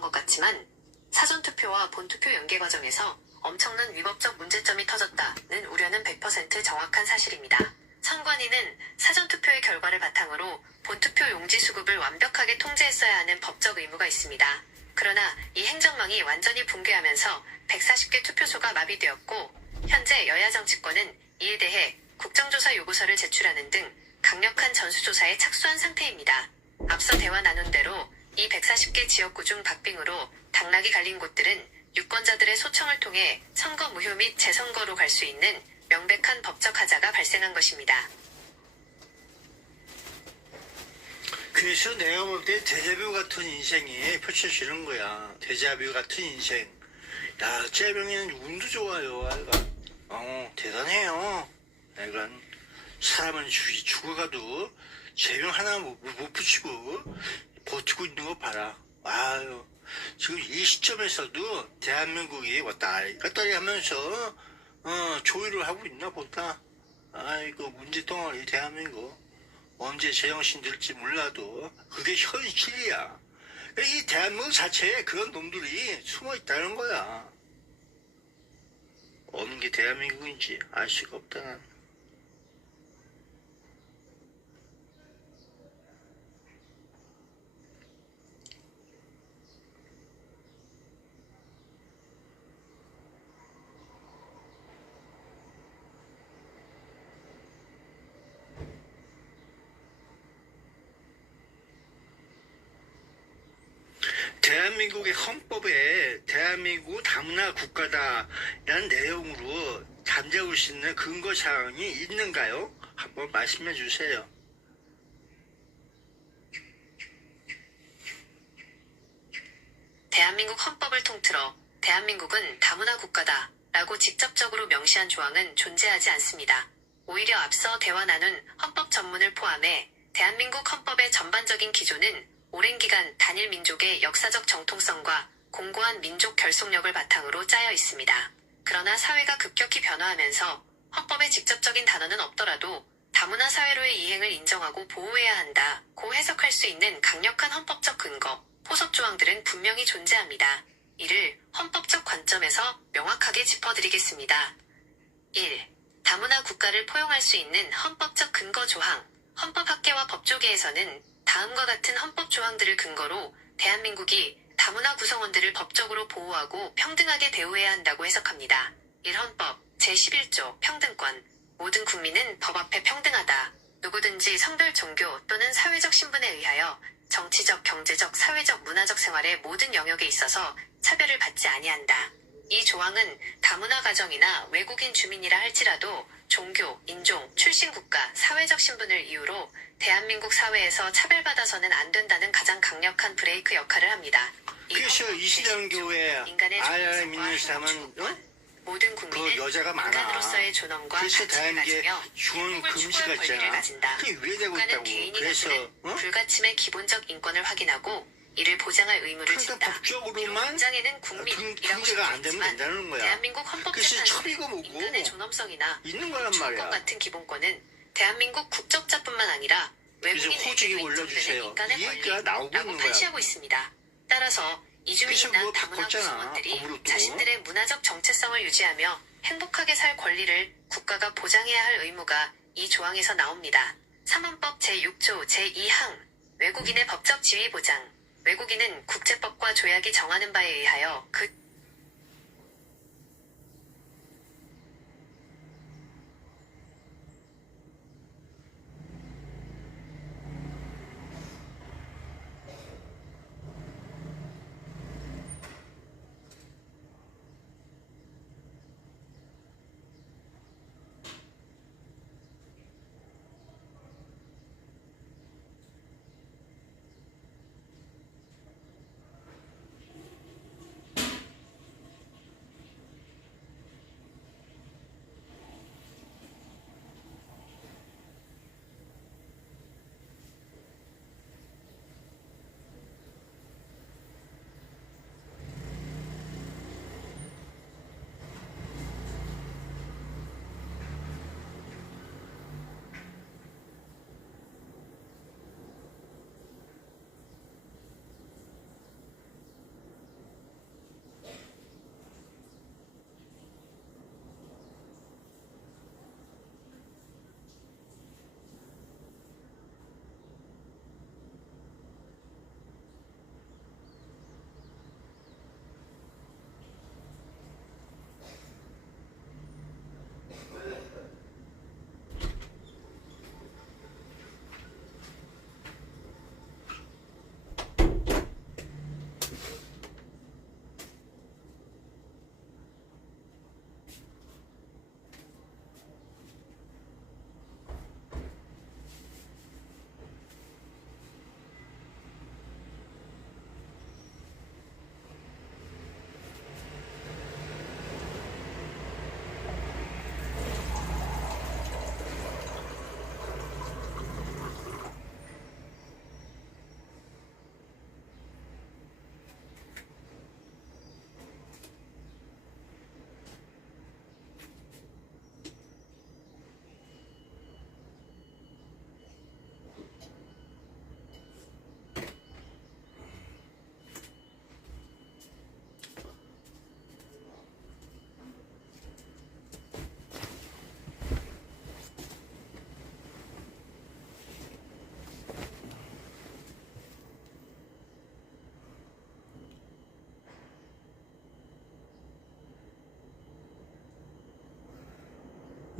있었던 것 같지만 사전투표와 본투표 연계 과정에서 엄청난 위법적 문제점이 터졌다는 우려는 100% 정확한 사실입니다. 선관위는 사전투표의 결과를 바탕으로 본투표 용지 수급을 완벽하게 통제했어야 하는 법적 의무가 있습니다. 그러나 이 행정망이 완전히 붕괴하면서 140개 투표소가 마비되었고 현재 여야 정치권은 이에 대해 국정조사 요구서를 제출하는 등 강력한 전수조사에 착수한 상태입니다. 앞서 대화 나눈 대로 이 140개 지역구 중 박빙으로 당락이 갈린 곳들은 유권자들의 소청을 통해 선거 무효 및 재선거로 갈 수 있는 명백한 법적 하자가 발생한 것입니다. 그래서 내가 볼 때 데자뷰 같은 인생이 펼쳐지는 거야. 데자뷰 같은 인생. 야, 재명이는 운도 좋아요. 애가. 대단해요. 애가 사람은 죽어가도 재명 하나 못 붙이고 버티고 있는 거 봐라. 아유, 지금 이 시점에서도 대한민국이 왔다 갔다 하면서 조율을 하고 있나 보다. 아이고, 문제덩어리 대한민국. 언제 제정신 들지 몰라도 그게 현실이야. 이 대한민국 자체에 그런 놈들이 숨어 있다는 거야. 어느 게 대한민국인지 알 수가 없다. 난. 대한민국의 헌법에 대한민국 다문화 국가다라는 내용으로 잠재울 수 있는 근거사항이 있는가요? 한번 말씀해 주세요. 대한민국 헌법을 통틀어 대한민국은 다문화 국가다 라고 직접적으로 명시한 조항은 존재하지 않습니다. 오히려 앞서 대화 나눈 헌법 전문을 포함해 대한민국 헌법의 전반적인 기조는 오랜 기간 단일 민족의 역사적 정통성과 공고한 민족 결속력을 바탕으로 짜여 있습니다. 그러나 사회가 급격히 변화하면서 헌법에 직접적인 단어는 없더라도 다문화 사회로의 이행을 인정하고 보호해야 한다고 해석할 수 있는 강력한 헌법적 근거, 포섭 조항들은 분명히 존재합니다. 이를 헌법적 관점에서 명확하게 짚어드리겠습니다. 1. 다문화 국가를 포용할 수 있는 헌법적 근거 조항. 헌법학계와 법조계에서는 다음과 같은 헌법 조항들을 근거로 대한민국이 다문화 구성원들을 법적으로 보호하고 평등하게 대우해야 한다고 해석합니다. 1헌법 제11조 평등권. 모든 국민은 법 앞에 평등하다. 누구든지 성별, 종교 또는 사회적 신분에 의하여 정치적, 경제적, 사회적, 문화적 생활의 모든 영역에 있어서 차별을 받지 아니한다. 이 조항은 다문화 가정이나 외국인 주민이라 할지라도 종교, 인종, 출신 국가, 사회적 신분을 이유로 대한민국 사회에서 차별받아서는 안 된다는 가장 강력한 브레이크 역할을 합니다. 그래서 이슬람교회 알을 믿는 사람은 모든 국민은 그 여자가 많아. 인간으로서의 존엄과 그래서 가치를 대한민국에 가지며 중원 행복을 금지가 추구할 권리를 있잖아. 가진다. 그게 왜 되고 국가는 있다고. 개인이 그래서 가지는 불가침의 기본적 인권을 확인하고 이를 보장할 의무를 그러니까 진다. 법적으로만 문장에는 국민이라고 금지가 안 되면 적혀있지만 된다는 거야. 대한민국 그래서 헌법재판소는 첩이고 뭐고 인간의 존엄성이나 있는 거란 주권 말이야. 같은 기본권은 대한민국 국적자뿐만 아니라 그래서 호직이 외국인에게도 올려주세요. 인정되는 인간의 이 얘기가 나오고 권리라고 있는 거야. 판시하고 있습니다. 따라서 이주민이나 그래서 다문화 바꿨잖아, 구성원들이 법으로 또. 자신들의 문화적 정체성을 유지하며 행복하게 살 권리를 국가가 보장해야 할 의무가 이 조항에서 나옵니다. 3헌법 제6조 제2항 외국인의 법적 지위 보장. 외국인은 국제법과 조약이 정하는 바에 의하여 그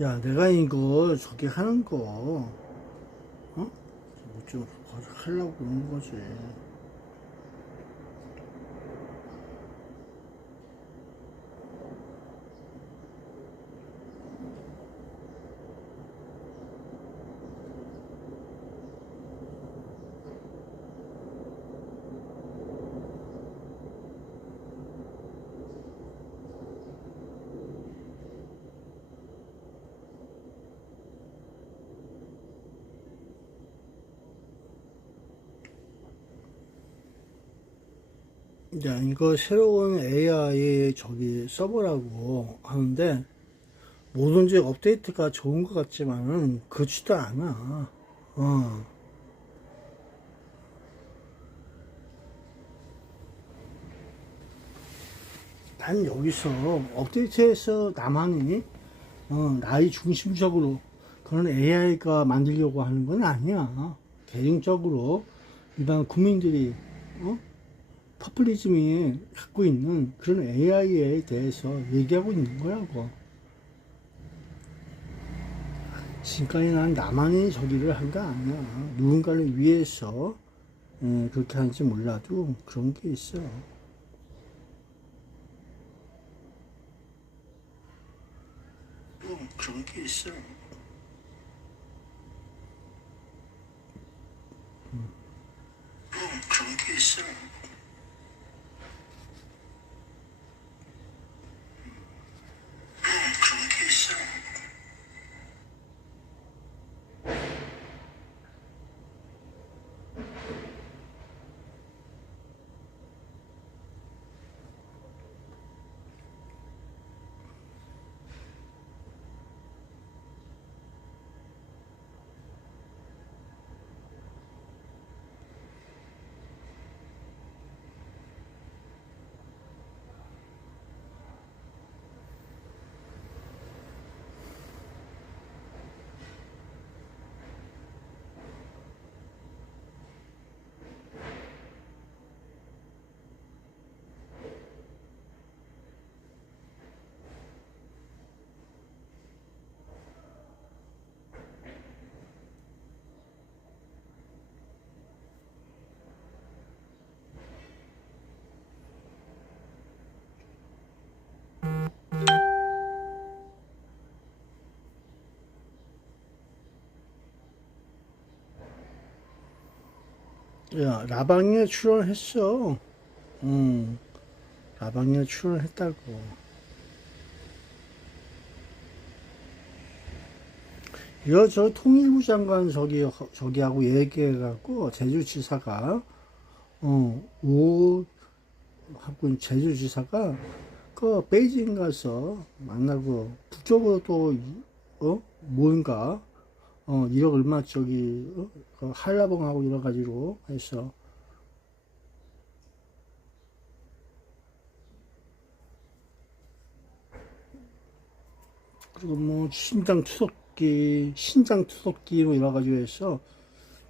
야, 내가 이거 저기 하는 거, 어? 뭐좀 하려고 그러는 거지. 야, 이거 새로운 AI 저기 서버라고 하는데, 뭐든지 업데이트가 좋은 것 같지만은, 그렇지도 않아. 어. 난 여기서 업데이트해서 나만이, 나의 중심적으로 그런 AI가 만들려고 하는 건 아니야. 개인적으로 일반 국민들이, 어? 퍼플리즘이 갖고 있는 그런 AI에 대해서 얘기하고 있는 거라고. 지금까지 난 나만이 저기를 한 게 아니야. 누군가를 위해서 그렇게 하는지 몰라도 그런 게 있어. 그런 게 있어. 그런 게 있어. 그런 게 있어. 야, 라방에 출연했어. 라방에 출연했다고. 이거 저 통일부 장관 저기하고 얘기해갖고 제주지사가 하고 제주지사가 그 베이징 가서 만나고 북쪽으로 또 뭔가 1억 얼마 저기 그 한라봉하고 여러 가지로 해서 그리고 뭐 신장 투석기로 여러 가지로 해서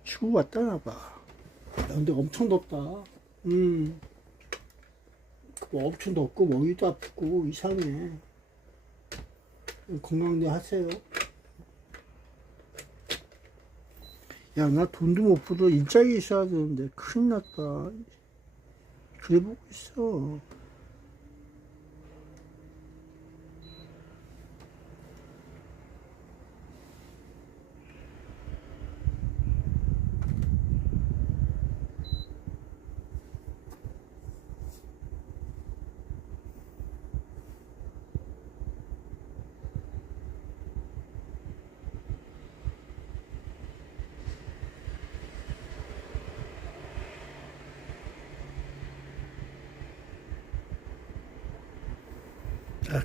치고 왔다나 봐. 야, 근데 엄청 덥다. 엄청 덥고 머리도 아프고 이상해. 건강대 하세요. 야, 나 돈도 못 벌어. 일자리 있어야 되는데 큰일 났다. 그래 보고 있어.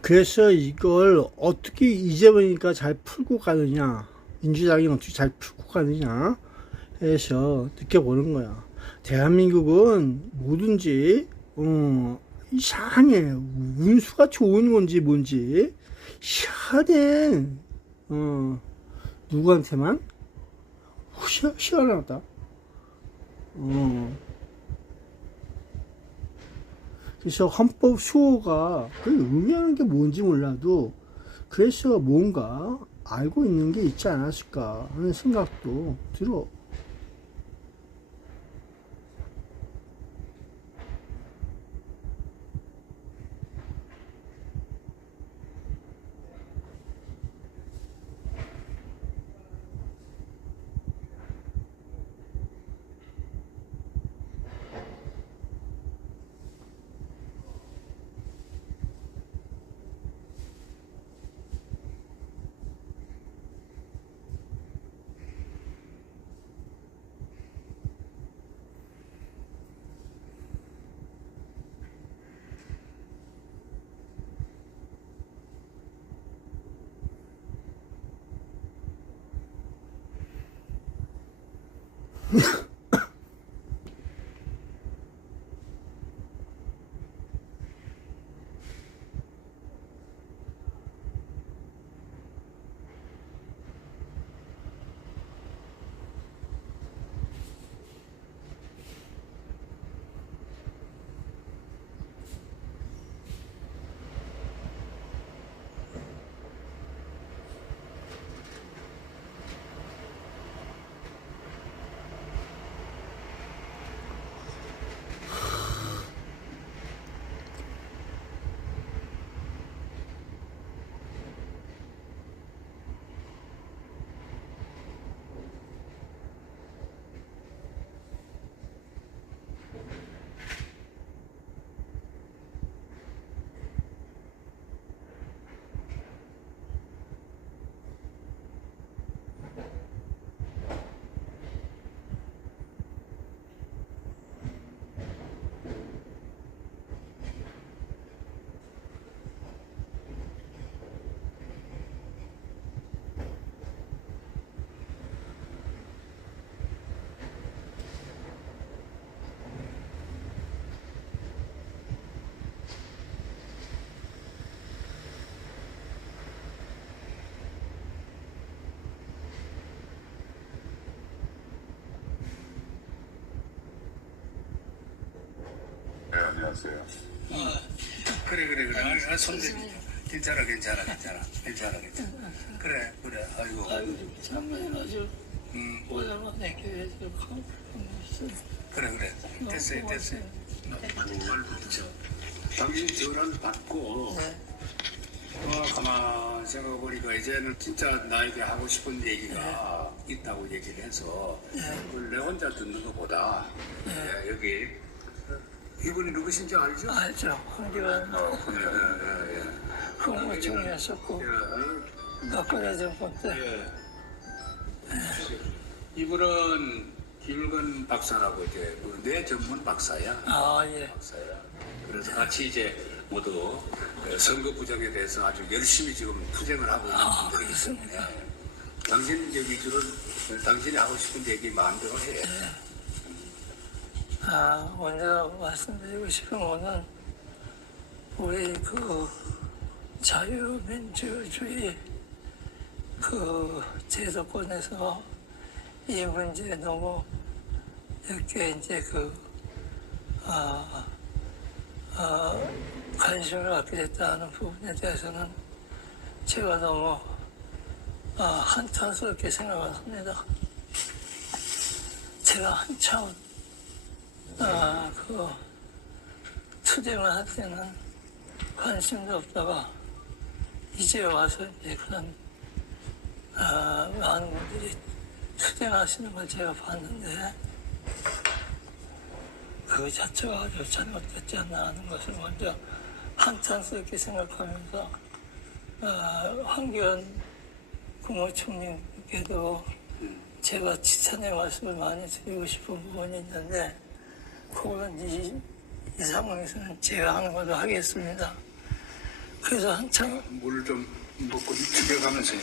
그래서 이걸 어떻게 이제 보니까 잘 풀고 가느냐, 민주당이 어떻게 잘 풀고 가느냐 해서 느껴보는 거야. 대한민국은 뭐든지 이상해. 운수가 좋은 건지 뭔지 희한해. 누구한테만 희한하다. 그래서 헌법 수호가 그 의미하는 게 뭔지 몰라도 그래서 뭔가 알고 있는 게 있지 않았을까 하는 생각도 들어. 네, 안녕하세요. 그래. 아, 손대. 괜찮아. 그래. 아이고. 참말이죠. 오자마자 교회에서 그래. 됐어요. 당신 전화를 받고, 가만 생각해보니까 이제는 진짜 나에게 하고 싶은 얘기가 있다고 얘기를 해서, 그걸 내 혼자 듣는 것보다, 여기, 이분이 누구신지 알죠? 알죠. 황교안 국무총리였었고 박근혜 정권 때 이분은 김일건 박사라고 이제 뇌 전문 박사야. 예. 그래서 같이 이제 모두 선거 부정에 대해서 아주 열심히 지금 투쟁을 하고 있는 분들이기 때문에 당신 이제 위주로 당신이 하고 싶은 얘기 마음대로 해. 먼저 말씀드리고 싶은 거는 우리 그 자유민주주의 그 제도권에서 이 문제에 너무 이렇게 이제 관심을 갖게 됐다는 부분에 대해서는 제가 너무 한탄스럽게 생각을 합니다. 제가 한참 투쟁을 할 때는 관심도 없다가 이제 와서 이제 그런 많은 분들이 투쟁하시는 걸 제가 봤는데 그 자체가 아주 잘못됐지 않나 하는 것을 먼저 한탄스럽게 생각하면서 황교안 국무총리께도 제가 지탄의 말씀을 많이 드리고 싶은 부분이 있는데 그거는 이 상황에서는 제가 하는 걸로 하겠습니다. 그래서 한참 물 좀 먹고 죽여가면서 해.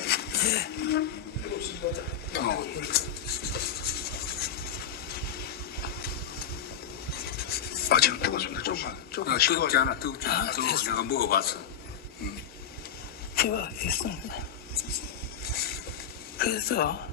지금 뜨거워집니다. 조금만. 뜨겁지 않아. 내가 먹어봤어. 제가 하겠습니다. 그래서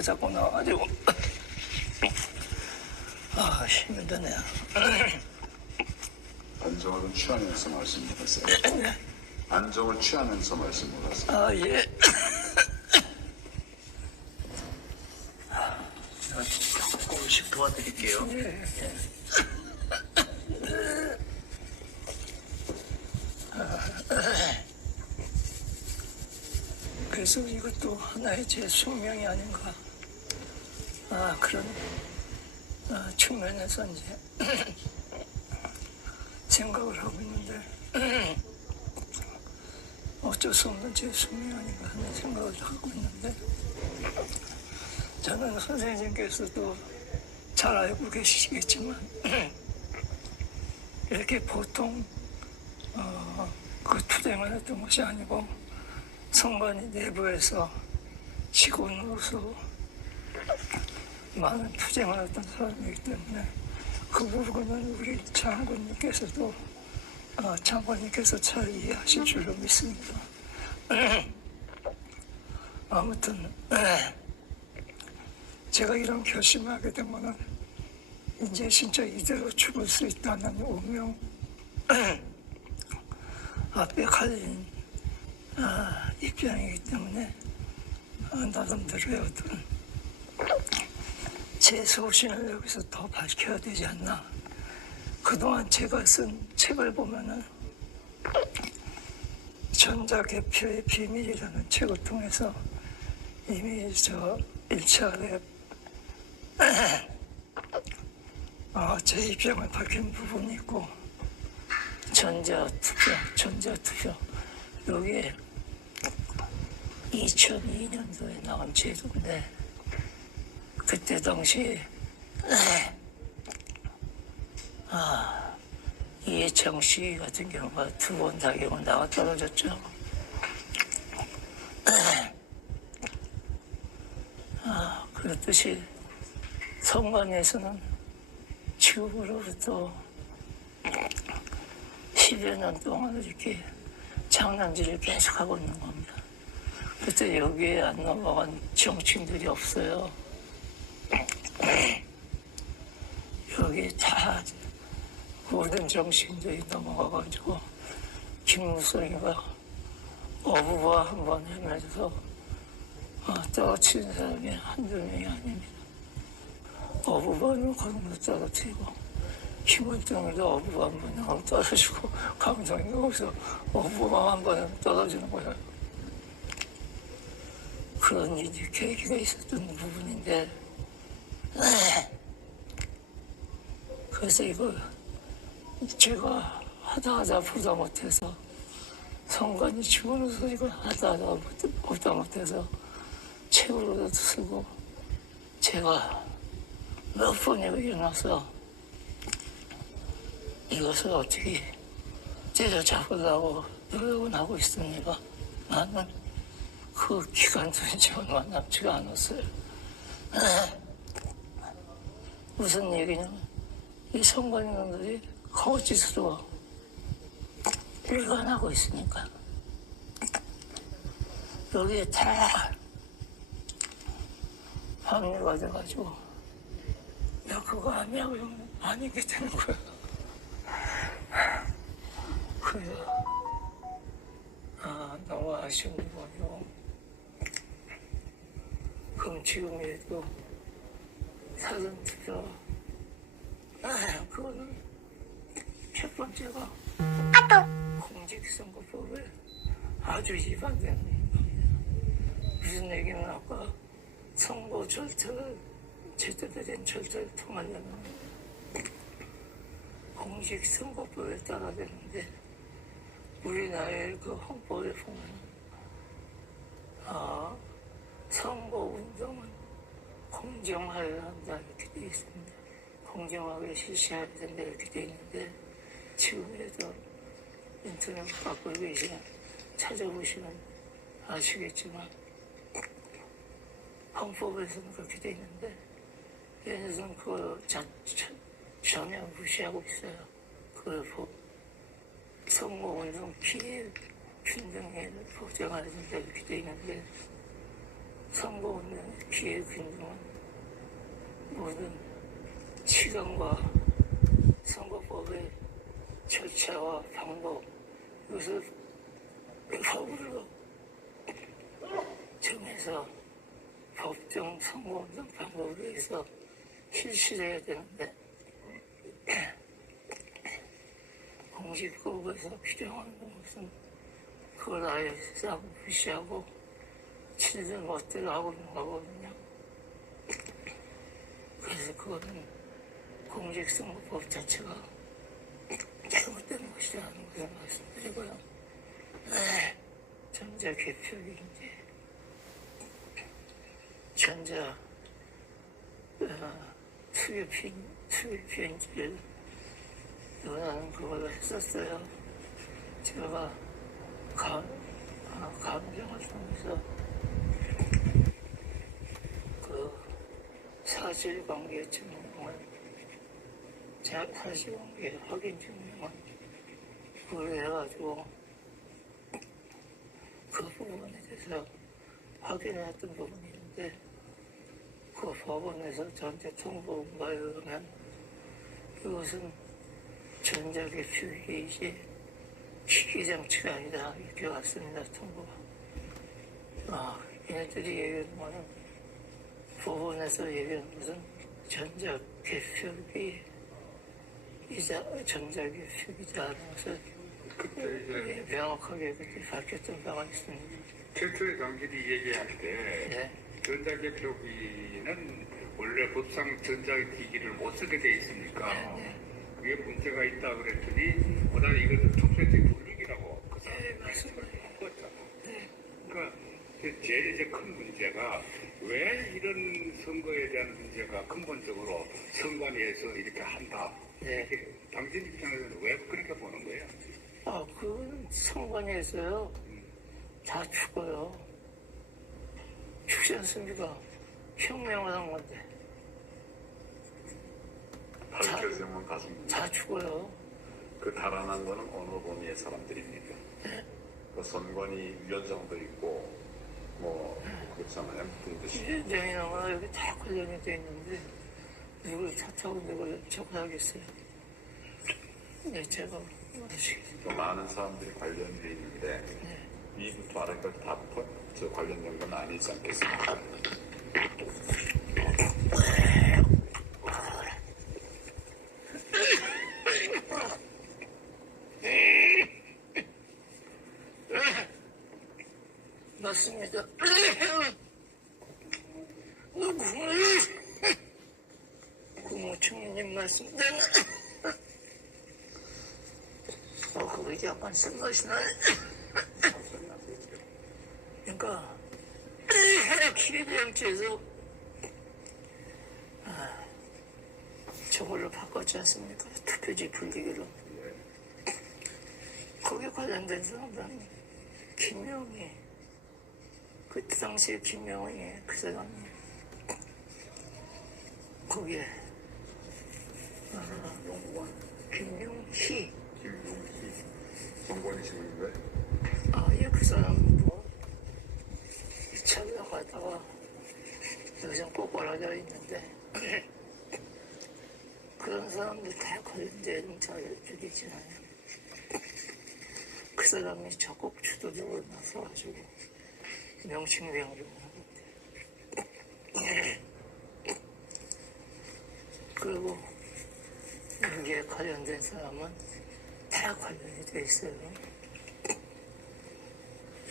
소리가 자꾸 나와가지고 아 힘이 드네요. 안정을 좀 취하면서 말씀하세요. 안정을 취하면서 말씀하세요. 아 예. 조금씩 도와드릴게요. 그래서 이것도 하나의 제 숙명이 아닌가. 그런 측면에서 이제 생각을 하고 있는데 어쩔 수 없는 제 숙명 아닌가 하는 생각을 하고 있는데 저는 선생님께서도 잘 알고 계시겠지만 이렇게 보통 그 투쟁을 했던 것이 아니고 성관이 내부에서 직원으로서 많은 투쟁을 했던 사람이기 때문에 그 부분은 우리 장관님께서도 장관님께서 잘 이해하실 줄로 믿습니다. 아무튼 제가 이런 결심을 하게 된 거는 이제 진짜 이대로 죽을 수 있다는 운명 앞에 갈린 입장이기 때문에 나름대로의 어떤 제 소신을 여기서 더 밝혀야 되지 않나. 그동안 제가 쓴 책을 보면은 전자개표의 비밀이라는 책을 통해서 이미 저 1차에 제 입장을 밝힌 부분이 있고 전자투표 여기에 2002년도에 나온 제도인데 그때 당시에 이해창 씨 같은 경우가 2번 다경을 나가 떨어졌죠. 그렇듯이 성관에서는 지금으로부터 10여 년 동안 이렇게 장난질을 계속하고 있는 겁니다. 그때 여기에 안 넘어간 정치인들이 없어요. 여기 다 모든 정치인들이 넘어가가지고 김무성이가 어부바 한번 하면서 떨어뜨린 사람이 한두 명이 아닙니다. 어부바는 거기서 떨어뜨리고 김원장도 어부바 한 번 하고 떨어지고 강성이가 거기서 어부바 한 번 떨어지는 거예요. 그런 일이 계기가 있었던 부분인데 그래서 이걸 제가 하다 보다 못해서 성관이 죽어서 이걸 하다 보다 못해서 책으로도 쓰고 제가 몇 번이고 일어나서 이것을 어떻게 때려잡으려고 노력은 하고 있습니다. 나는 그 기간도 이제 얼마 남지가 않았어요. 무슨 얘기냐면 이 성관님들이 거짓으로 일관하고 있으니까 여기에 다 합류가 돼가지고 야 그거 아니야 그러면 아니게 되는 거야. 그래서 너무 아쉬운 거요. 그럼 지금이라도 사전투표 그거는 첫 번째가 공직선거법에 아주 위반되는 겁니다. 무슨 얘기는 아까 선거 절차를 제대로 된 절차를 통하려면 공직선거법에 따라야 되는데 우리나라의 그 헌법에 보면 선거운동은 공정하여야 한다 이렇게 되어 있습니다. 공정하게 실시해야 된다 이렇게 되어 있는데 지금이라도 인터넷 갖고 계시면 찾아보시면 아시겠지만 헌법에서는 그렇게 되어 있는데 얘네들은 그걸 전혀 무시하고 있어요. 그걸 선거운동 피해 균등을 보장해야 된다 이렇게 되어 있는데 선거운동 기획 행동은 모든 시간과 선거법의 절차와 방법, 이것을 법으로 정해서 법정 선거운동 방법에 의해서 실시해야 되는데 공직법에서 필요한 것은 그걸 아예 싸고 무시하고 치는 멋대로 하고 있는 거거든요. 그래서 그거는 공직선거법 자체가 잘못된 것이라는 것을 말씀드리고요. 전자 개표기 이제 전자 투표인지를 원하는 그걸 했었어요. 제가 감정을 통해서 그 사실관계 증명을 사실관계 확인 증명을 그걸 해가지고 그 부분에 대해서 확인했던 부분이 있는데 그 법원에서 저한테 통보한 바에 의하면 이것은 전자개표이지 기계장치가 아니다 이렇게 왔습니다. 통보가. 얘네들이 얘기하는 거는 법원에서 얘기하는 것은 전자개표기 전자개표기자라는 것을 명확하게 그렇게 밝혔던 바가 있습니다. 최초에 당신이 얘기할 때 네. 전자개표기는 원래 법상 전자기기를 못 쓰게 돼 있으니까 네. 그게 문제가 있다 그랬더니 나는 이것은 총선제 불리기라고 그 네, 맞습니다. 사람이 그러니까 제일 이제 큰 문제가 왜 이런 선거에 대한 문제가 근본적으로 선관위에서 이렇게 한다. 네. 당신 입장에서는 왜 그렇게 보는 거예요? 그건 선관위에서요. 다 죽어요. 죽지 않습니까? 혁명을 한 건데. 밝혀지면 가슴입니다. 다 죽어요. 그 달아난 거는 어느 범위의 사람들입니까? 그 선관위 위원장도 있고 뭐 그렇잖아요. 그렇듯이 위원장이나 여기 다 관련이 돼 있는데 누굴 탓하고 누굴 적하겠어요. 네, 제가 말하시겠습니다. 또 많은 사람들이 관련돼 있는데 위부터 아래까지 다 관련된 건 아니지 않겠습니까? 맞습니다. 국무총리님 말씀대로 그거 약간 쓴맛이 나네. 그러니까 기획장치에서 저걸로 바꿨지 않습니까? 투표지 분리기로. 거기에 관련된 사람들은 김명희, 그때 당시에 김명희 그 사람이 거기에 김용희 선관위시는데 그 사람 뭐 2차 나가다가 여기서 꼬꼬라져 있는데 그런 사람들 다 관련된 자들이잖아요. 그 사람이 적극 주도적으로 나서가지고 명칭명령을 하는데 그리고 여기에 관련된 사람은 다 관련이 돼 있어요.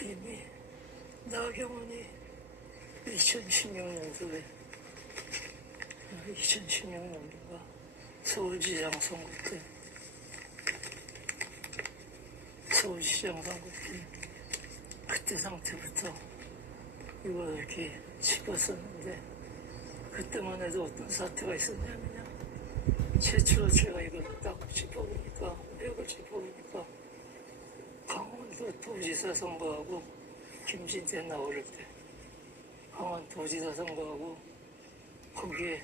이미 나경원이 2016년도에 2016년도가 서울시장 선거 때 그때 상태부터 이걸 이렇게 짚었었는데 그때만 해도 어떤 사태가 있었냐면요. 최초로 제가 이걸 딱 짚어보니까 이걸 짚어보니까 강원도 도지사 선거하고 김진태 나오를 때 강원 도지사 선거하고 거기에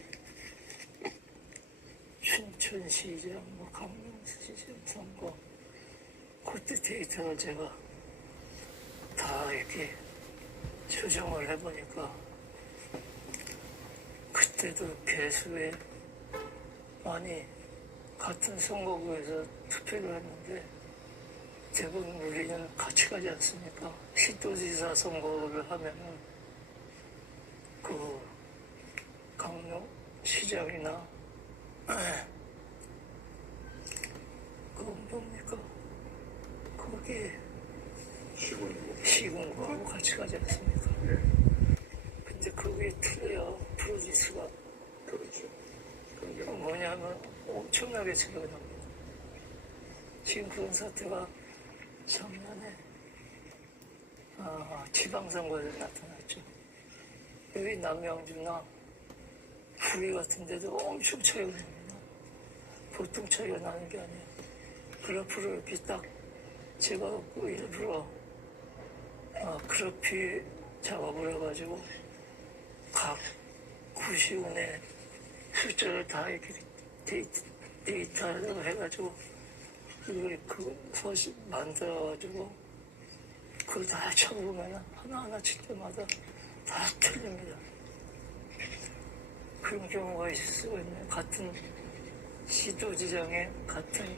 춘천시장, 뭐 강릉시장 선거 그때 데이터를 제가 다 이렇게 조정을 해보니까 그때도 개수에 많이 같은 선거구에서 투표를 했는데 대부분 우리는 같이 가지 않습니까? 시도지사 선거를 하면은 그 강릉시장이나 그 뭡니까? 거기 시군구하고 같이 가지 않습니까? 근데 그게 틀려요. 프로지스가. 그렇죠. 그런 게 뭐냐면 엄청나게 차이가 납니다. 지금 그런 사태가 작년에 지방선거에 나타났죠. 여기 남양주나 부리 같은 데도 엄청 차이가 납니다. 보통 차이가 나는 게 아니에요. 그래프를 이렇게 딱 제가 그 일부러 그래피 작업을 해가지고 각 구시군의 숫자를 다 이렇게 데이터로 해가지고 이걸 그 서식 만들어가지고 그걸 다 쳐보면 하나하나 칠 때마다 다 틀립니다. 그런 경우가 있을 수가 있네요. 같은 시도지장에 같은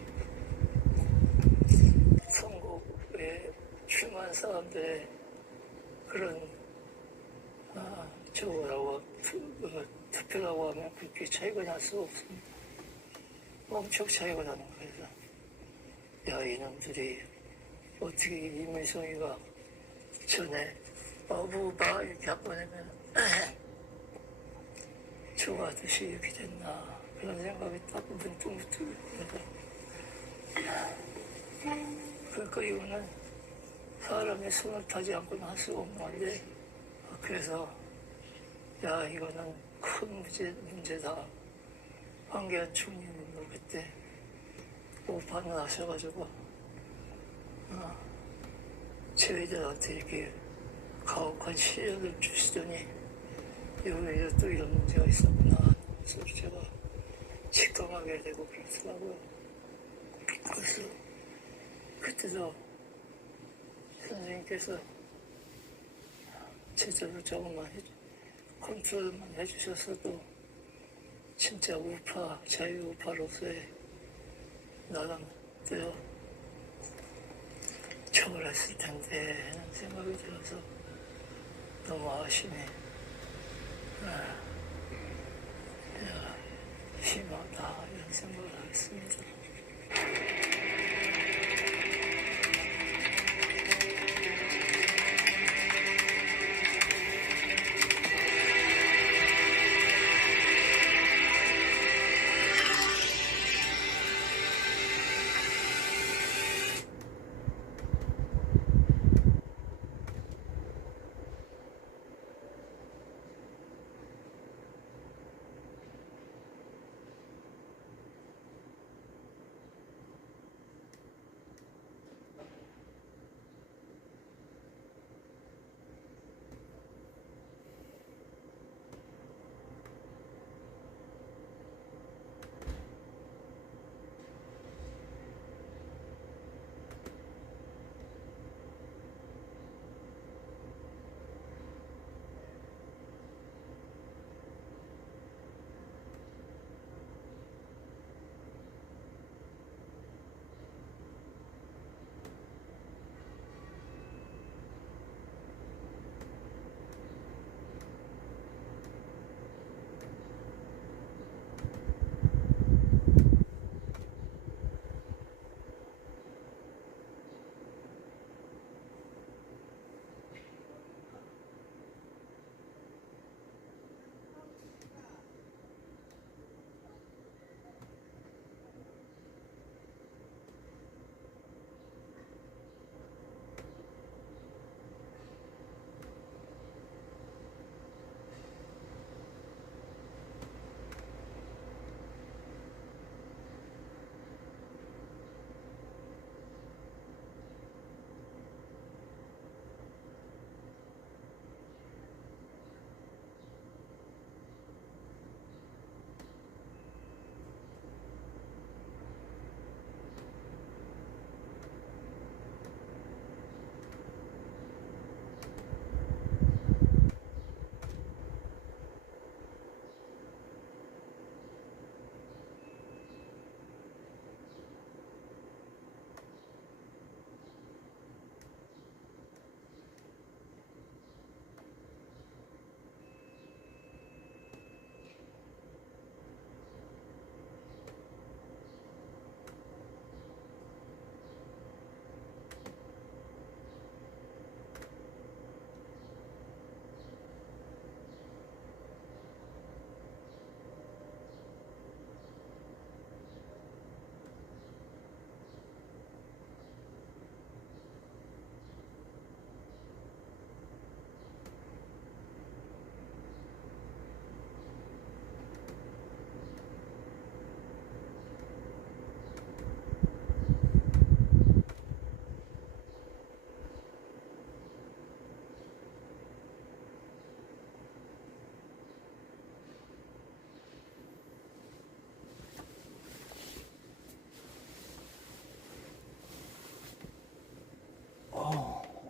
선거에 출마한 사람들의 그런 저거라고 투표라고 하면 그렇게 차이가 날 수가 없습니다. 엄청 차이가 나는 거예요. 야, 이놈들이 어떻게 이물성이가 전에 어부바 이렇게 한 번 하면 저거 아저씨 이렇게 됐나 그런 생각이 딱 문득 듭니다. 그러니까 이거는 사람의 손을 타지 않고는 할 수가 없는 건데 그래서 야 이거는 큰 문제다. 황교안 총리님도 그때 오판을 하셔가지고 저희들한테 이렇게 가혹한 시련을 주시더니 여기에 또 이런 문제가 있었구나. 그래서 제가 직감하게 되고 그렇더라고요. 그래서 그때도 선생님께서 제대로 조금만 컨트롤만 해주셨어도 진짜 우파, 자유우파로서의 나름대로 처벌했을 텐데 하는 생각이 들어서 너무 아쉬네. 심하다 이런 생각을 하겠습니다.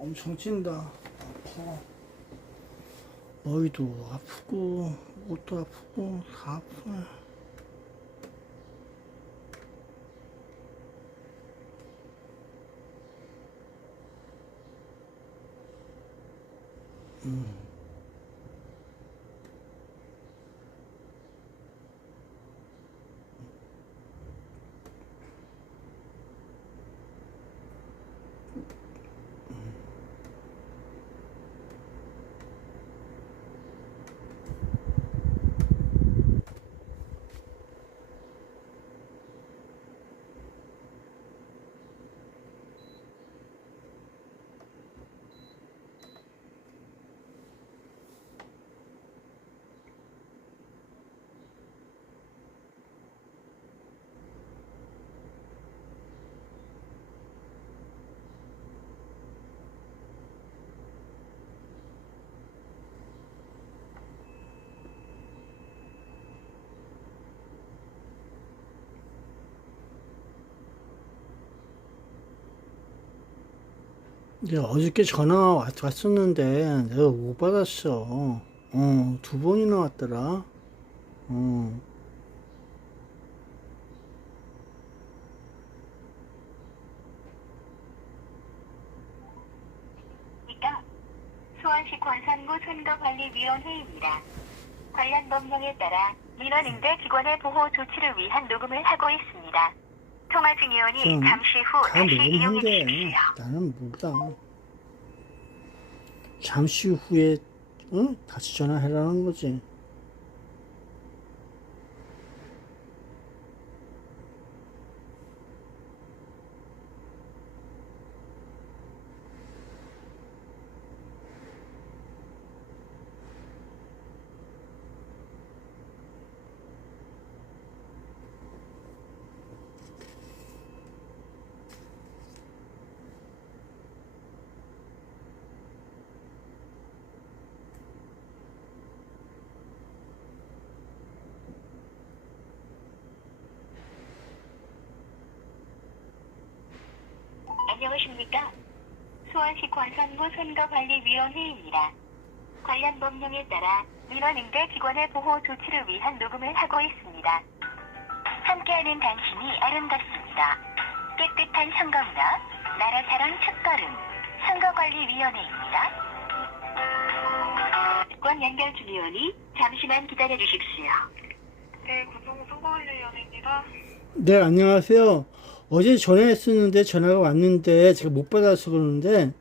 엄청 찐다. 아파. 머리도 아프고, 옷도 아프고, 다 아프네. 이제 어저께 전화 왔었는데 내가 못 받았어. 2번이나 왔더라. 수원시 권선구 선거관리위원회입니다. 관련 법령에 따라 민원인대 직원의 보호 조치를 위한 녹음을 하고 있습니다. 통화 중이오니 좀 잠시 후 다 다시 이용해 녹음한대. 주십시오. 나는 몰라. 잠시 후에 다시 전화해라는 거지. 안녕하십니까? 수원시 권선구 선거관리위원회입니다. 관련 법령에 따라 민원인대 직원의 보호 조치를 위한 녹음을 하고 있습니다. 함께하는 당신이 아름답습니다. 깨끗한 선거문화, 나라 사랑 첫걸음, 선거관리위원회입니다. 권 연결 중이오니 잠시만 기다려주십시오. 네, 구성 선거관리위원회입니다. 네, 안녕하세요. 어제 전화했었는데 전화가 왔는데 제가 못 받아서 그러는데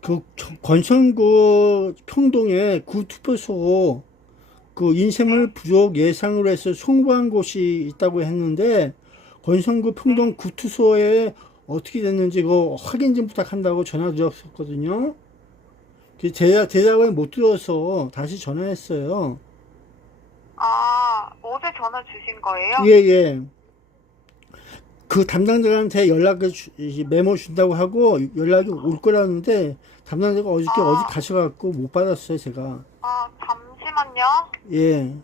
그 권선구 평동에 구 투표소 그 인쇄물 부족 예상으로 해서 송부한 곳이 있다고 했는데 권선구 평동 구투소에 어떻게 됐는지 그거 확인 좀 부탁한다고 전화 드렸었거든요. 대답을 못 들어서 다시 전화했어요. 아, 어제 전화 주신 거예요? 예. 그 담당자한테 메모 준다고 하고 연락이 올 거라는데 담당자가 어디 가셔갖고 못 받았어요, 제가. 아, 잠시만요. 예.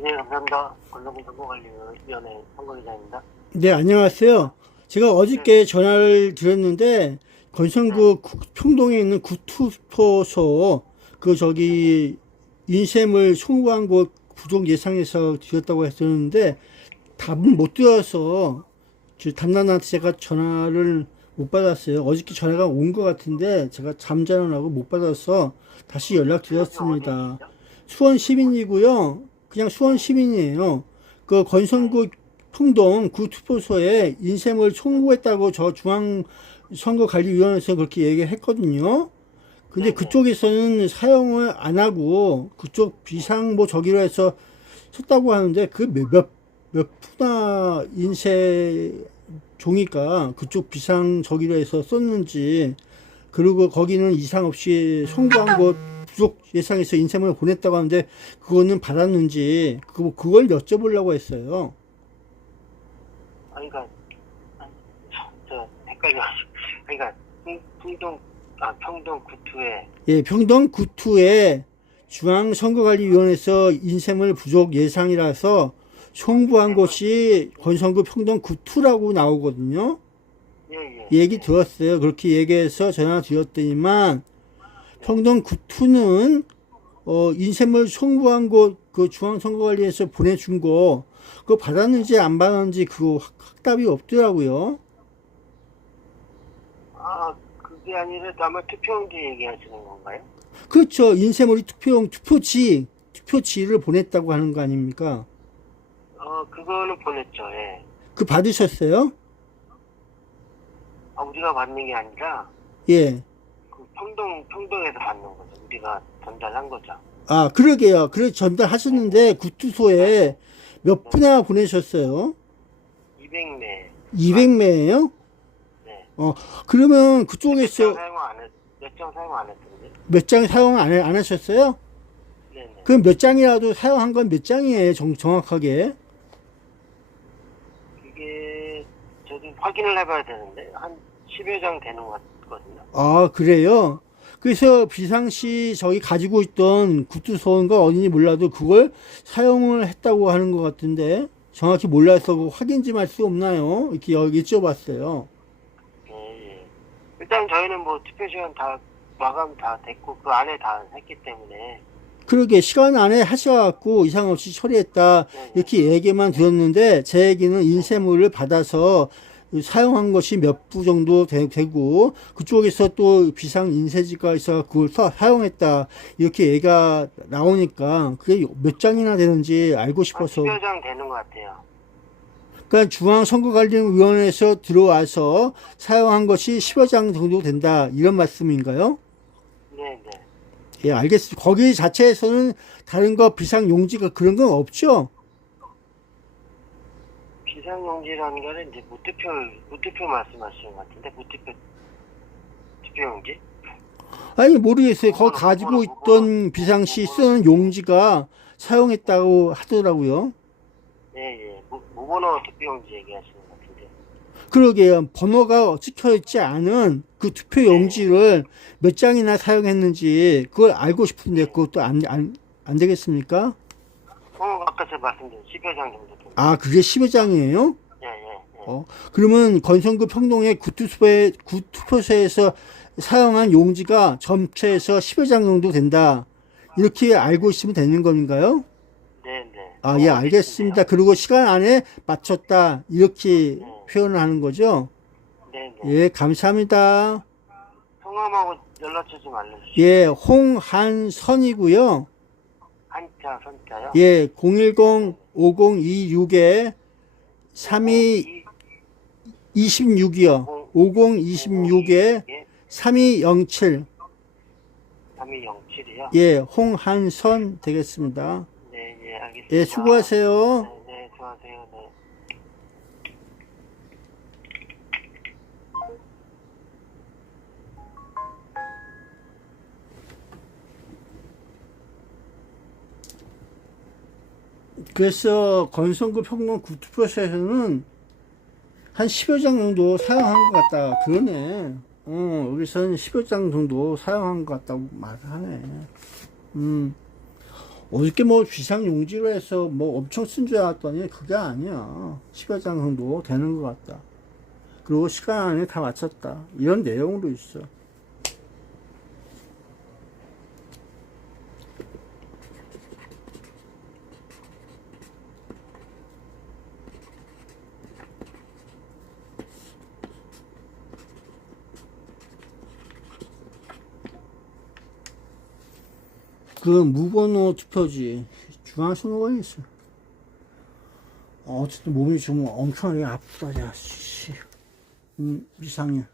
네, 감사합니다. 권선구 선거관리위원회 선거기자입니다. 네, 안녕하세요. 제가 어저께 전화를 드렸는데 권선구 평동에 있는 구투표소 인쇄물 송부한 곳 부족 예상해서 드렸다고 했었는데 답은 못 들어서 저 담당한테 제가 전화를 못 받았어요. 어저께 전화가 온 것 같은데 제가 잠자느라고 못 받아서 다시 연락드렸습니다. 수원 시민이고요. 그냥 수원 시민이에요. 그 건선구 평동 구 투표소에 인쇄물 송부했다고 저 중앙선거관리위원회에서 그렇게 얘기했거든요. 근데 그쪽에서는 사용을 안 하고 그쪽 비상 뭐 저기로 해서 썼다고 하는데 그 몇 푸나 인쇄 종이가 그쪽 비상 저기로 해서 썼는지, 그리고 거기는 이상 없이 송부한 거 부족 예상해서 인쇄물을 보냈다고 하는데 그거는 받았는지 그걸 여쭤보려고 했어요. 그러니까 헷갈려가지고. 그러니까 평동 구투에. 예, 평동 구투에 중앙선거관리위원회에서 인쇄물 부족 예상이라서 송부한 곳이 건선구 평동 구투라고 나오거든요. 얘기 들었어요. 그렇게 얘기해서 전화 드렸더니만 평동 구투는 인쇄물 송부한 곳 그 중앙선거관리에서 보내준 거 그거 받았는지 안 받았는지 그거 확답이 없더라고요. 그게 아니라 아마 투표용지 얘기하시는 건가요? 그렇죠. 인쇄물이 투표지를 보냈다고 하는 거 아닙니까? 그거는 보냈죠. 예. 그 받으셨어요? 우리가 받는 게 아니라 예. 그 평동에서 받는 거죠. 우리가 전달한 거죠. 그러게요. 그래 전달하셨는데 구투소에 몇 분이나 보내셨어요? 200매. 200매예요? 네. 그러면 그쪽에서 몇 장 사용 안 했던데? 몇 장 사용 안 하셨어요? 네네. 그럼 몇 장이라도 사용한 건 몇 장이에요? 정확하게? 이게 저도 확인을 해봐야 되는데 한 10여 장 되는 것 같거든요. 그래요? 그래서 비상시 저기 가지고 있던 구투소인가 어딘지 몰라도 그걸 사용을 했다고 하는 것 같은데 정확히 몰라서 확인 좀 할 수 없나요? 이렇게 여기 여쭤봤어요. 예. 일단 저희는 뭐 투표 시간 다 마감 다 됐고 그 안에 다 했기 때문에. 그러게 시간 안에 하셔갖고 이상 없이 처리했다 이렇게 얘기만 들었는데 제 얘기는 인쇄물을 받아서 사용한 것이 몇 부 정도 되고 그쪽에서 또 비상 인쇄지가 있어 그걸 사용했다 이렇게 얘기가 나오니까 그게 몇 장이나 되는지 알고 싶어서. 10여 장 되는 것 같아요. 그러니까 중앙선거관리위원회에서 들어와서 사용한 것이 10여 장 정도 된다 이런 말씀인가요? 네네. 예, 알겠습니다. 거기 자체에서는 다른 거 비상 용지가 그런 건 없죠? 비상용지라는 거는 이제 무투표 말씀하시는 것 같은데, 투표용지? 아니, 모르겠어요. 거기 가지고 있던 비상시 쓰는 용지가 사용했다고 하더라고요. 예. 무번호 투표용지 얘기하시는 것 같은데. 그러게요. 번호가 찍혀있지 않은 그 투표 용지를 몇 장이나 사용했는지 그걸 알고 싶은데 그것도 안 되겠습니까? 아까 제가 말씀드린 10여 장 정도 됩니다. 그게 10여 장이에요? 예. 그러면 건선구 평동의 구투표소에서 사용한 용지가 전체에서 10여 장 정도 된다. 이렇게 알고 있으면 되는 건가요? 네네. 예, 알겠습니다. 그리고 시간 안에 맞췄다. 이렇게 표현을 하는 거죠? 네네. 예, 감사합니다. 성함하고 연락처 좀 알려주시죠. 예, 홍한선이고요. 한자, 선자요? 예, 010-5026에 3226이요. 5026에 3207. 3207이요? 예, 홍한선 되겠습니다. 네, 알겠습니다. 예, 수고하세요. 네, 수고하세요. 네. 그래서 건선구 평동 구투표소에서는 한 10여 장 정도 사용한 것 같다. 그러네. 여기서는 10여 장 정도 사용한 것 같다고 말을 하네. 어저께 뭐 비상용지로 해서 뭐 엄청 쓴 줄 알았더니 그게 아니야. 10여 장 정도 되는 것 같다. 그리고 시간 안에 다 맞췄다. 이런 내용으로 있어. 그 무번호 투표지. 중앙선거관이 있어. 어쨌든 몸이 좀 엄청나게 아프다, 야, 씨. 이상해.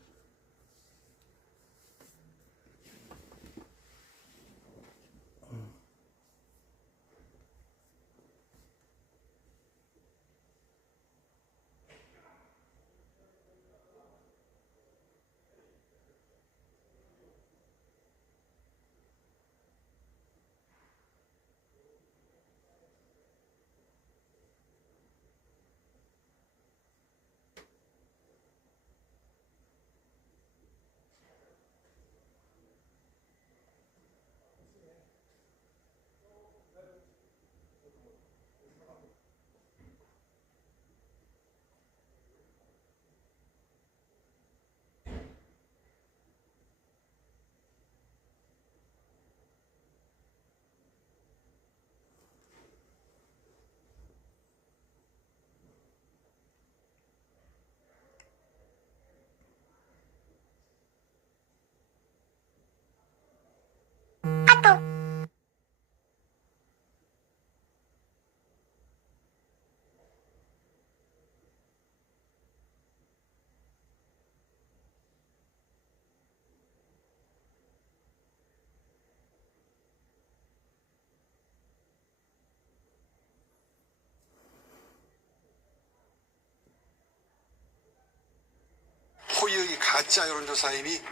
호의의 가짜 여론조사임이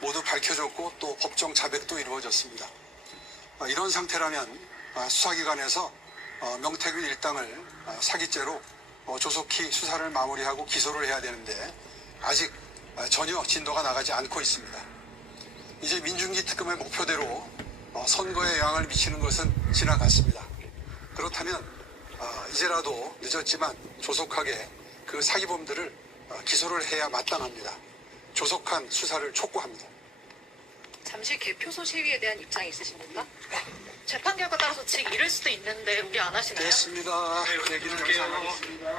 모두 밝혀졌고 또 법정 자백도 이루어졌습니다. 이런 상태라면 수사기관에서 명태균 일당을 사기죄로 조속히 수사를 마무리하고 기소를 해야 되는데 아직 전혀 진도가 나가지 않고 있습니다. 이제 민중기 특검의 목표대로 선거에 영향을 미치는 것은 지나갔습니다. 그렇다면 이제라도 늦었지만 조속하게 그 사기범들을 기소를 해야 마땅합니다. 조속한 수사를 촉구합니다. 잠시 개표소 시위에 대한 입장이 있으십니까? 재판 결과 따라서 즉 이를 수도 있는데 우리 안 하시나요? 됐습니다. 얘기를 감사하겠습니다.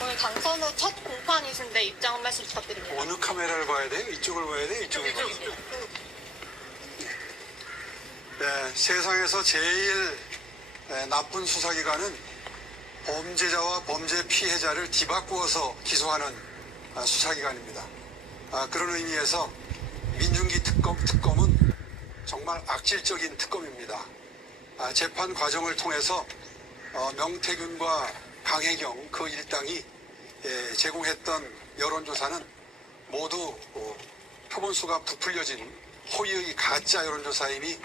오늘 당선 후 첫 공판이신데 입장 한 말씀 부탁드립니다. 어느 카메라를 봐야 돼요? 이쪽을 봐야 돼요? 이쪽을 봐야 돼요? 네, 세상에서 제일 나쁜 수사기관은 범죄자와 범죄 피해자를 뒤바꾸어서 기소하는 수사기관입니다. 그런 의미에서 민중기 특검은 정말 악질적인 특검입니다. 재판 과정을 통해서 명태균과 강혜경 그 일당이 제공했던 여론조사는 모두 표본수가 부풀려진 호의의 가짜 여론조사임이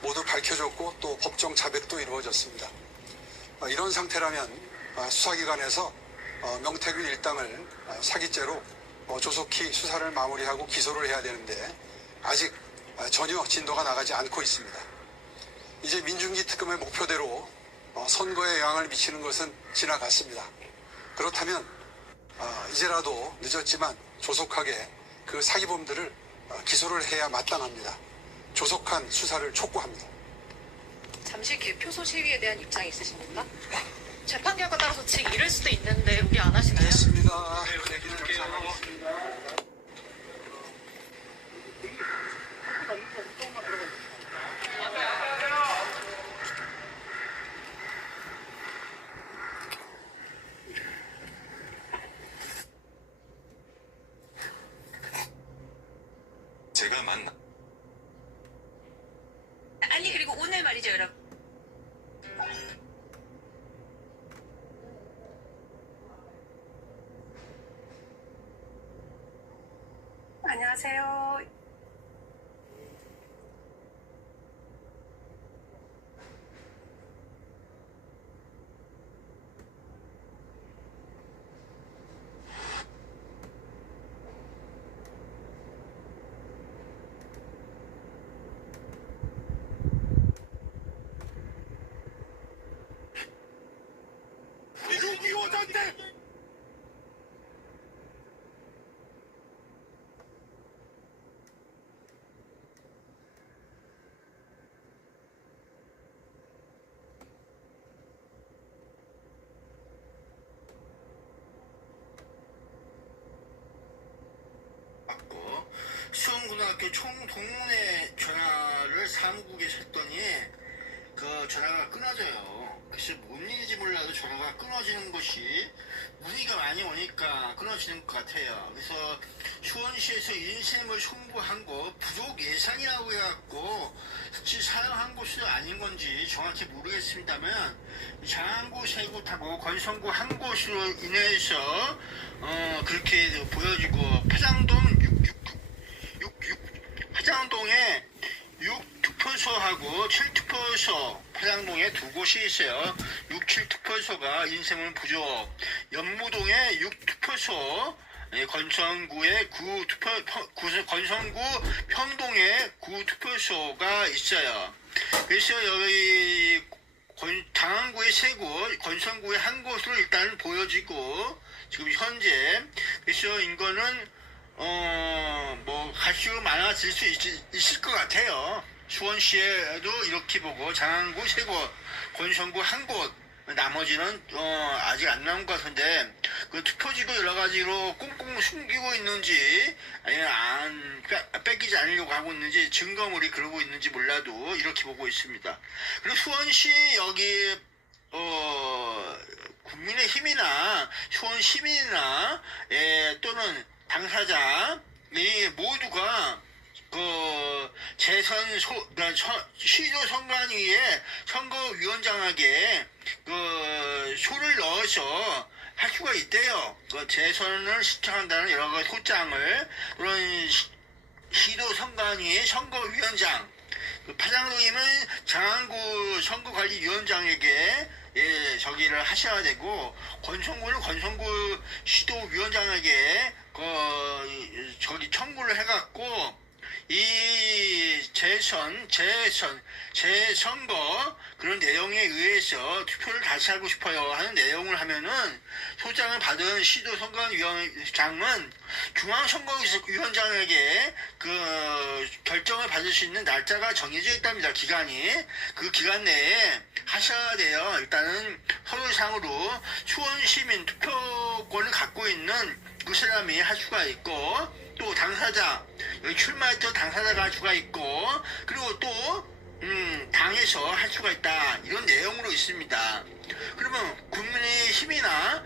모두 밝혀졌고 또 법정 자백도 이루어졌습니다. 이런 상태라면 수사기관에서 명태균 일당을 사기죄로 조속히 수사를 마무리하고 기소를 해야 되는데 아직 전혀 진도가 나가지 않고 있습니다. 이제 민중기 특검의 목표대로 선거에 영향을 미치는 것은 지나갔습니다. 그렇다면 이제라도 늦었지만 조속하게 그 사기범들을 기소를 해야 마땅합니다. 조속한 수사를 촉구합니다. 잠시 개표소 시위에 대한 입장이 있으십니까? 재판 결과 따라서 즉 이를 수도 있는데 우리 안 하시나요? 됐습니다. 얘기를 감사하겠습니다. 제가 만나. 아니 그리고 오늘 말이죠 여러분. 안녕하세요. 그 총동문회 전화를 사무국에 했더니 그 전화가 끊어져요. 글쎄 뭔 일인지 몰라도 전화가 끊어지는 것이 문의가 많이 오니까 끊어지는 것 같아요. 그래서 수원시에서 인셈을 송부한 거 부족 예산이라고 해갖고 실제 사용한 곳이 아닌 건지 정확히 모르겠습니다만 장안구 세구 타고 건성구 한 곳으로 인해서 그렇게 보여지고 파장동 파장동에 6투표소하고 7투표소 파장동에 두 곳이 있어요. 6, 7투표소가 인쇄물 부족. 연무동에 6투표소, 건성구에 건성구 평동에 9투표소가 있어요. 그래서 여기 장안구에 세 곳, 건성구에 한 곳으로 일단 보여지고 지금 현재 그래서 인거는 뭐 갈수록 많아질 수 있을 것 같아요. 수원시에도 이렇게 보고 장안구 세 곳, 건성구 한 곳, 나머지는 아직 안 나온 것 같은데 그 투표지도 여러 가지로 꽁꽁 숨기고 있는지 아니면 뺏기지 않으려고 하고 있는지 증거물이 그러고 있는지 몰라도 이렇게 보고 있습니다. 그리고 수원시 여기 국민의힘이나 수원시민이나 또는 당사자 이 모두가 그 시도 선관위에 선거위원장에게 그 소를 넣어서 할 수가 있대요. 그 재선을 신청한다는 여러 가지 소장을 그런 시도 선관위의 선거위원장 그 파장동임은 장안구 선거관리위원장에게 저기를 하셔야 되고 건성구는 건성구 시도위원장에게 저기 청구를 해갖고 이 재선거 그런 내용에 의해서 투표를 다시 하고 싶어요 하는 내용을 하면은 소장을 받은 시도선거위원장은 중앙선거위원장에게 그 결정을 받을 수 있는 날짜가 정해져 있답니다. 기간이 그 기간 내에 하셔야 돼요. 일단은 서류상으로 수원시민 투표권을 갖고 있는 그 사람이 할 수가 있고 또 당사자 여기 출마했던 당사자가 할 수가 있고 그리고 또 당에서 할 수가 있다 이런 내용으로 있습니다. 그러면 국민의힘이나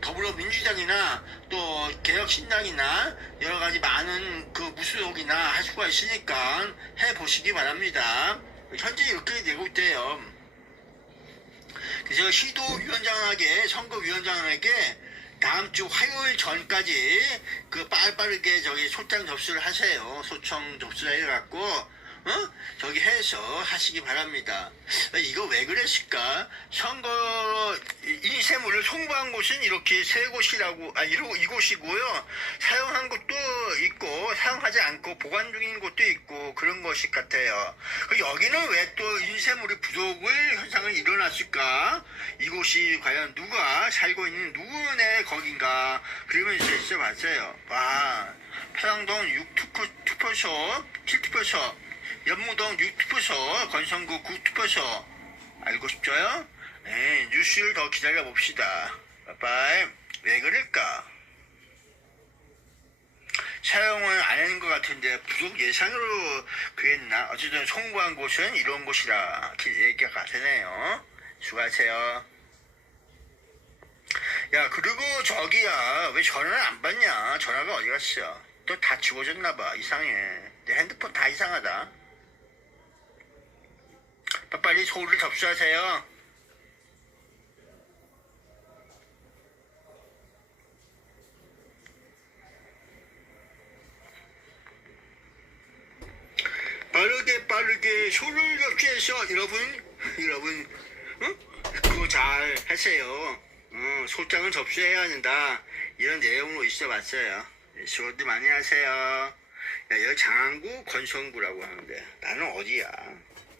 더불어민주당이나 또 개혁신당이나 여러 가지 많은 그 무소속이나 할 수가 있으니까 해 보시기 바랍니다. 현재 이렇게 되고 있대요. 그래서 시도위원장에게 선거위원장에게 다음 주 화요일 전까지 그 빠르게 저기 소장 접수를 하세요. 소청 접수를 해갖고 저기 해서 하시기 바랍니다. 이거 왜 그랬을까? 선거 인쇄물을 송부한 곳은 이렇게 세 곳이라고 이곳이고요. 사용한 곳도 있고 사용하지 않고 보관 중인 곳도 있고 그런 것이 같아요. 여기는 왜 또 인쇄물이 부족을 현상을 일어났을까? 이곳이 과연 누가 살고 있는 누구네 거긴가? 그러면서 있어봤어요. 와, 파장동 6투표소, 7투표소, 연무동 6투표소, 건성구 9투표소 알고 싶죠요? 네, 뉴스를 더 기다려봅시다. 빠빠이. 왜 그럴까? 사용을 안 하는 것 같은데 부족 예산으로 그랬나? 어쨌든 송부한 곳은 이런 곳이라 얘기가 되네요. 수고하세요. 야, 그리고 저기야, 왜 전화를 안 받냐? 전화가 어디 갔어? 또 다 지워졌나봐. 이상해. 내 핸드폰 다 이상하다. 빨리 소를 접수하세요. 빠르게 소를 접수해서 여러분 그거 잘 하세요. 소장을 접수해야 한다. 이런 내용으로 있어 봤어요. 수고들 많이 하세요. 야, 여기 장안구 건성구라고 하는데 나는 어디야?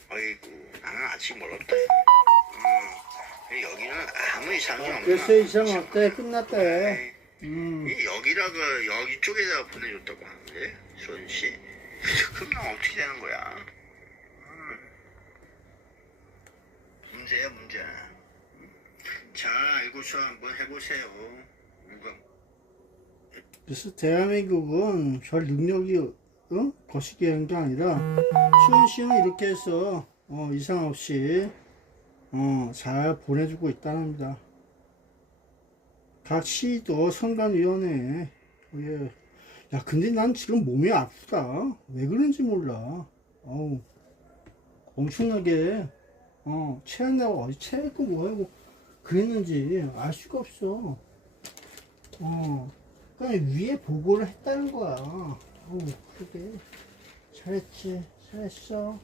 어이구, 나는 아직 멀었다. 여기는 아무 이상이 없나? 글쎄 이상 없대. 끝났대. 여기다가 여기 쪽에다가 보내줬다고 하는데 수원시 그럼 어떻게 되는 거야? 문제야 문제. 자, 알고서 한번 해보세요. 이거 그래서 대한민국은 별 능력이 거시기 하는 게 아니라 시원시원 이렇게 해서 이상 없이 잘 보내주고 있다랍니다. 각 시도 선관위원회. 예. 야, 근데 난 지금 몸이 아프다. 왜 그런지 몰라. 엄청나게 체한다고 어디 체했고 뭐하고 그랬는지 알 수가 없어. 그냥 위에 보고를 했다는 거야. 그러게. 잘했지. 잘했어.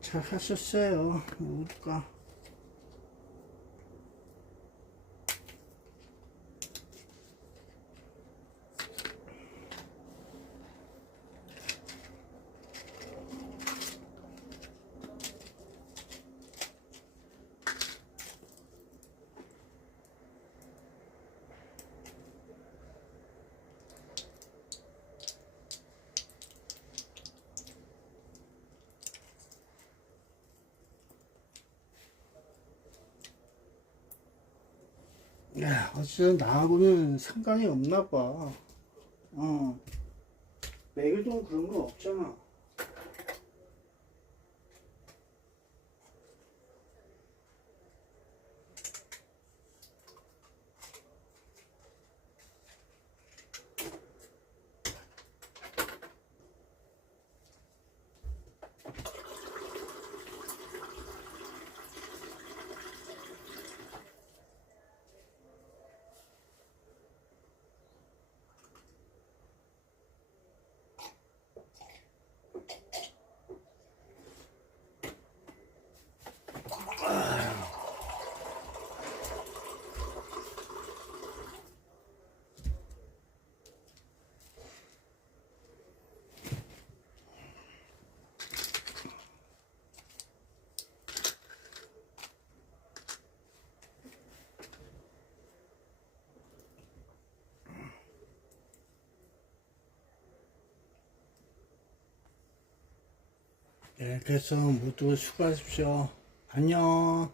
잘 하셨어요. 모두가. 야, 어쨌든 나하고는 상관이 없나 봐. 매일동 그런 거 없잖아. 네, 그래서 모두 수고하십시오. 안녕.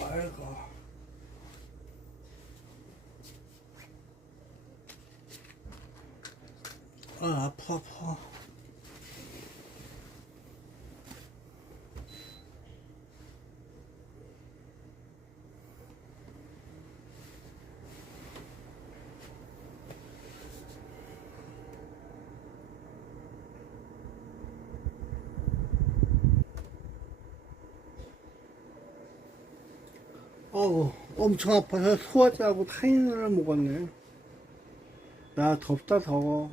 아이고. 아파. 엄청 아파서 소화제하고 타이레놀을 먹었네. 야, 덥다, 더워.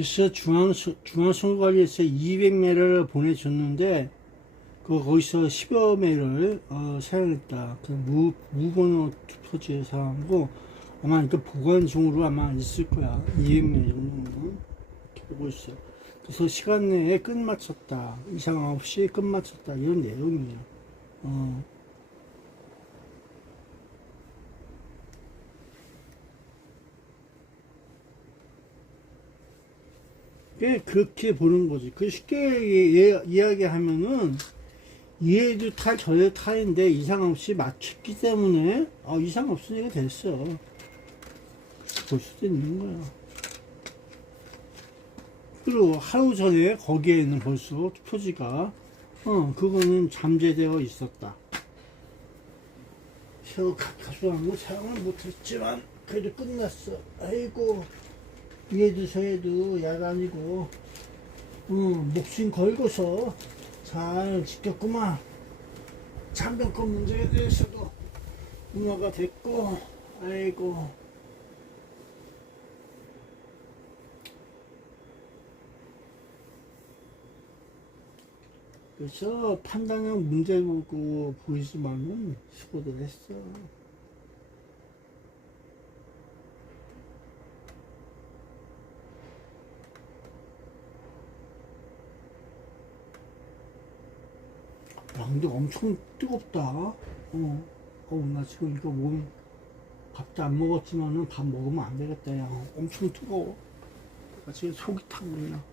글쎄 중앙선거관리에서 200매를 보내줬는데 거기서 10여 매를 사용했다. 그 무번호 투표지에 사용하고 아마 이거 보관 중으로 아마 있을 거야. 200매 정도는 이렇게 보고 있어. 그래서 시간 내에 끝마쳤다. 이상 없이 끝마쳤다. 이런 내용이에요. 그렇게 보는 거지. 그 쉽게 이야기하면은 얘도 탈 저도 탈인데 이상 없이 맞췄기 때문에 이상 없으니까 됐어. 볼 수도 있는 거야. 그리고 하루 전에 거기에는 벌써 투표지가 그거는 잠재되어 있었다. 새로 가져간 거 사용을 못했지만 그래도 끝났어. 아이고 얘도 저애도 야단이고 목숨 걸고서 잘 지켰구만. 참변권 문제에 대해서도 문화가 됐고 아이고 그래서 판단형 문제 보고 보이지만은 수고들 했어. 야, 근데 엄청 뜨겁다. 나 지금 이거 밥도 안 먹었지만은 밥 먹으면 안 되겠다. 야, 엄청 뜨거워. 나 지금 속이 타고 그냥.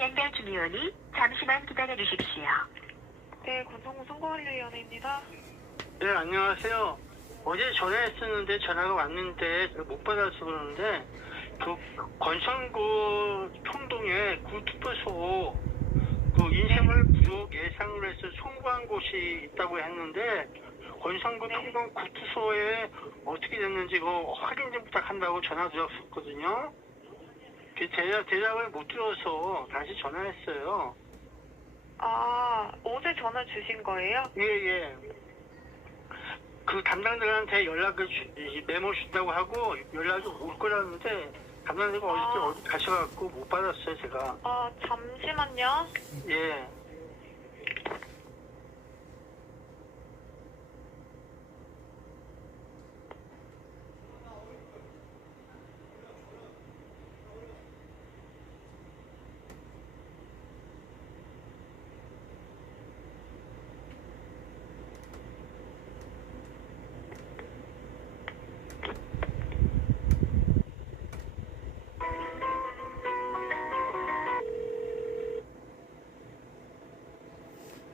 연결 중이오니 잠시만 기다려 주십시오. 네, 권성구 선거관리위원회입니다. 네, 안녕하세요. 어제 전화했었는데 전화가 왔는데 못 받아서 그러는데 그 권선구 총동에 구 투표소 그 인쇄물 부족 예상으로 해서 송구한 곳이 있다고 했는데 권선구 총동 구투소에 어떻게 됐는지 그거 확인 좀 부탁한다고 전화 드렸었거든요. 대답을 못 들어서 다시 전화했어요. 어제 전화 주신 거예요? 예. 그 담당자한테 연락을 메모 준다고 하고 연락이 올 거라는데 담당자가 어디 가셔갖고 못 받았어요, 제가. 잠시만요. 예.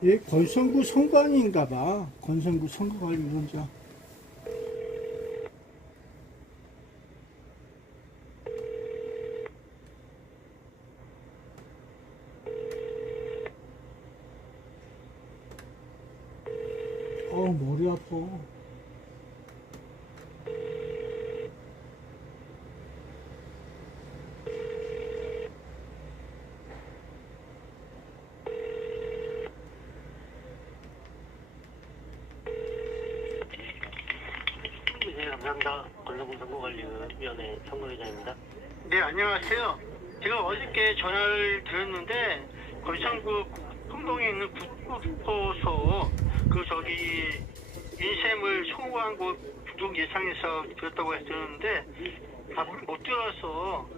예, 권선구 선관위인가봐. 권선구 선거관리위원장. 머리 아파. 네, 감사합니다. 권성구 선거관리위원회 선거위원장입니다. 네, 안녕하세요. 제가 어저께 전화를 드렸는데 권선구 풍동에 있는 구투표소 인쇄물 송구한 곳 부족 예상해서 드렸다고 했었는데 답을 못 들어서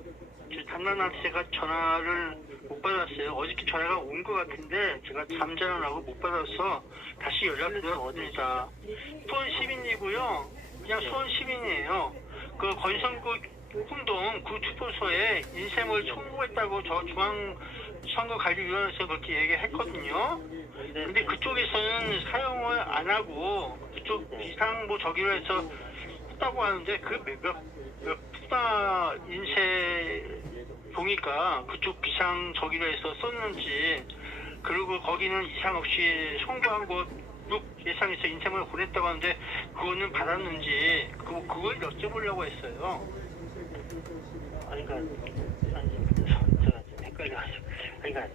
담당한테 제가 전화를 못 받았어요. 어저께 전화가 온 것 같은데 제가 잠자느라고 못 받아서 다시 연락드렸습니다. 수원 시민이고요. 그냥 수원 시민이에요. 그 건성구 홍동 구 투표소에 인쇄물 청구했다고 저 중앙선거관리위원회에서 그렇게 얘기했거든요. 근데 그쪽에서는 사용을 안 하고 그쪽 비상 뭐 저기로 해서 했다고 하는데 그 몇 푸다 인쇄 종이가 그쪽 비상 저기로 해서 썼는지, 그리고 거기는 이상 없이 송부한 곳 예상해서 인쇄물을 보냈다고 하는데 그거는 받았는지 그걸 여쭤보려고 했어요. 아니, 제가 좀 헷갈려가지고. 그러니까,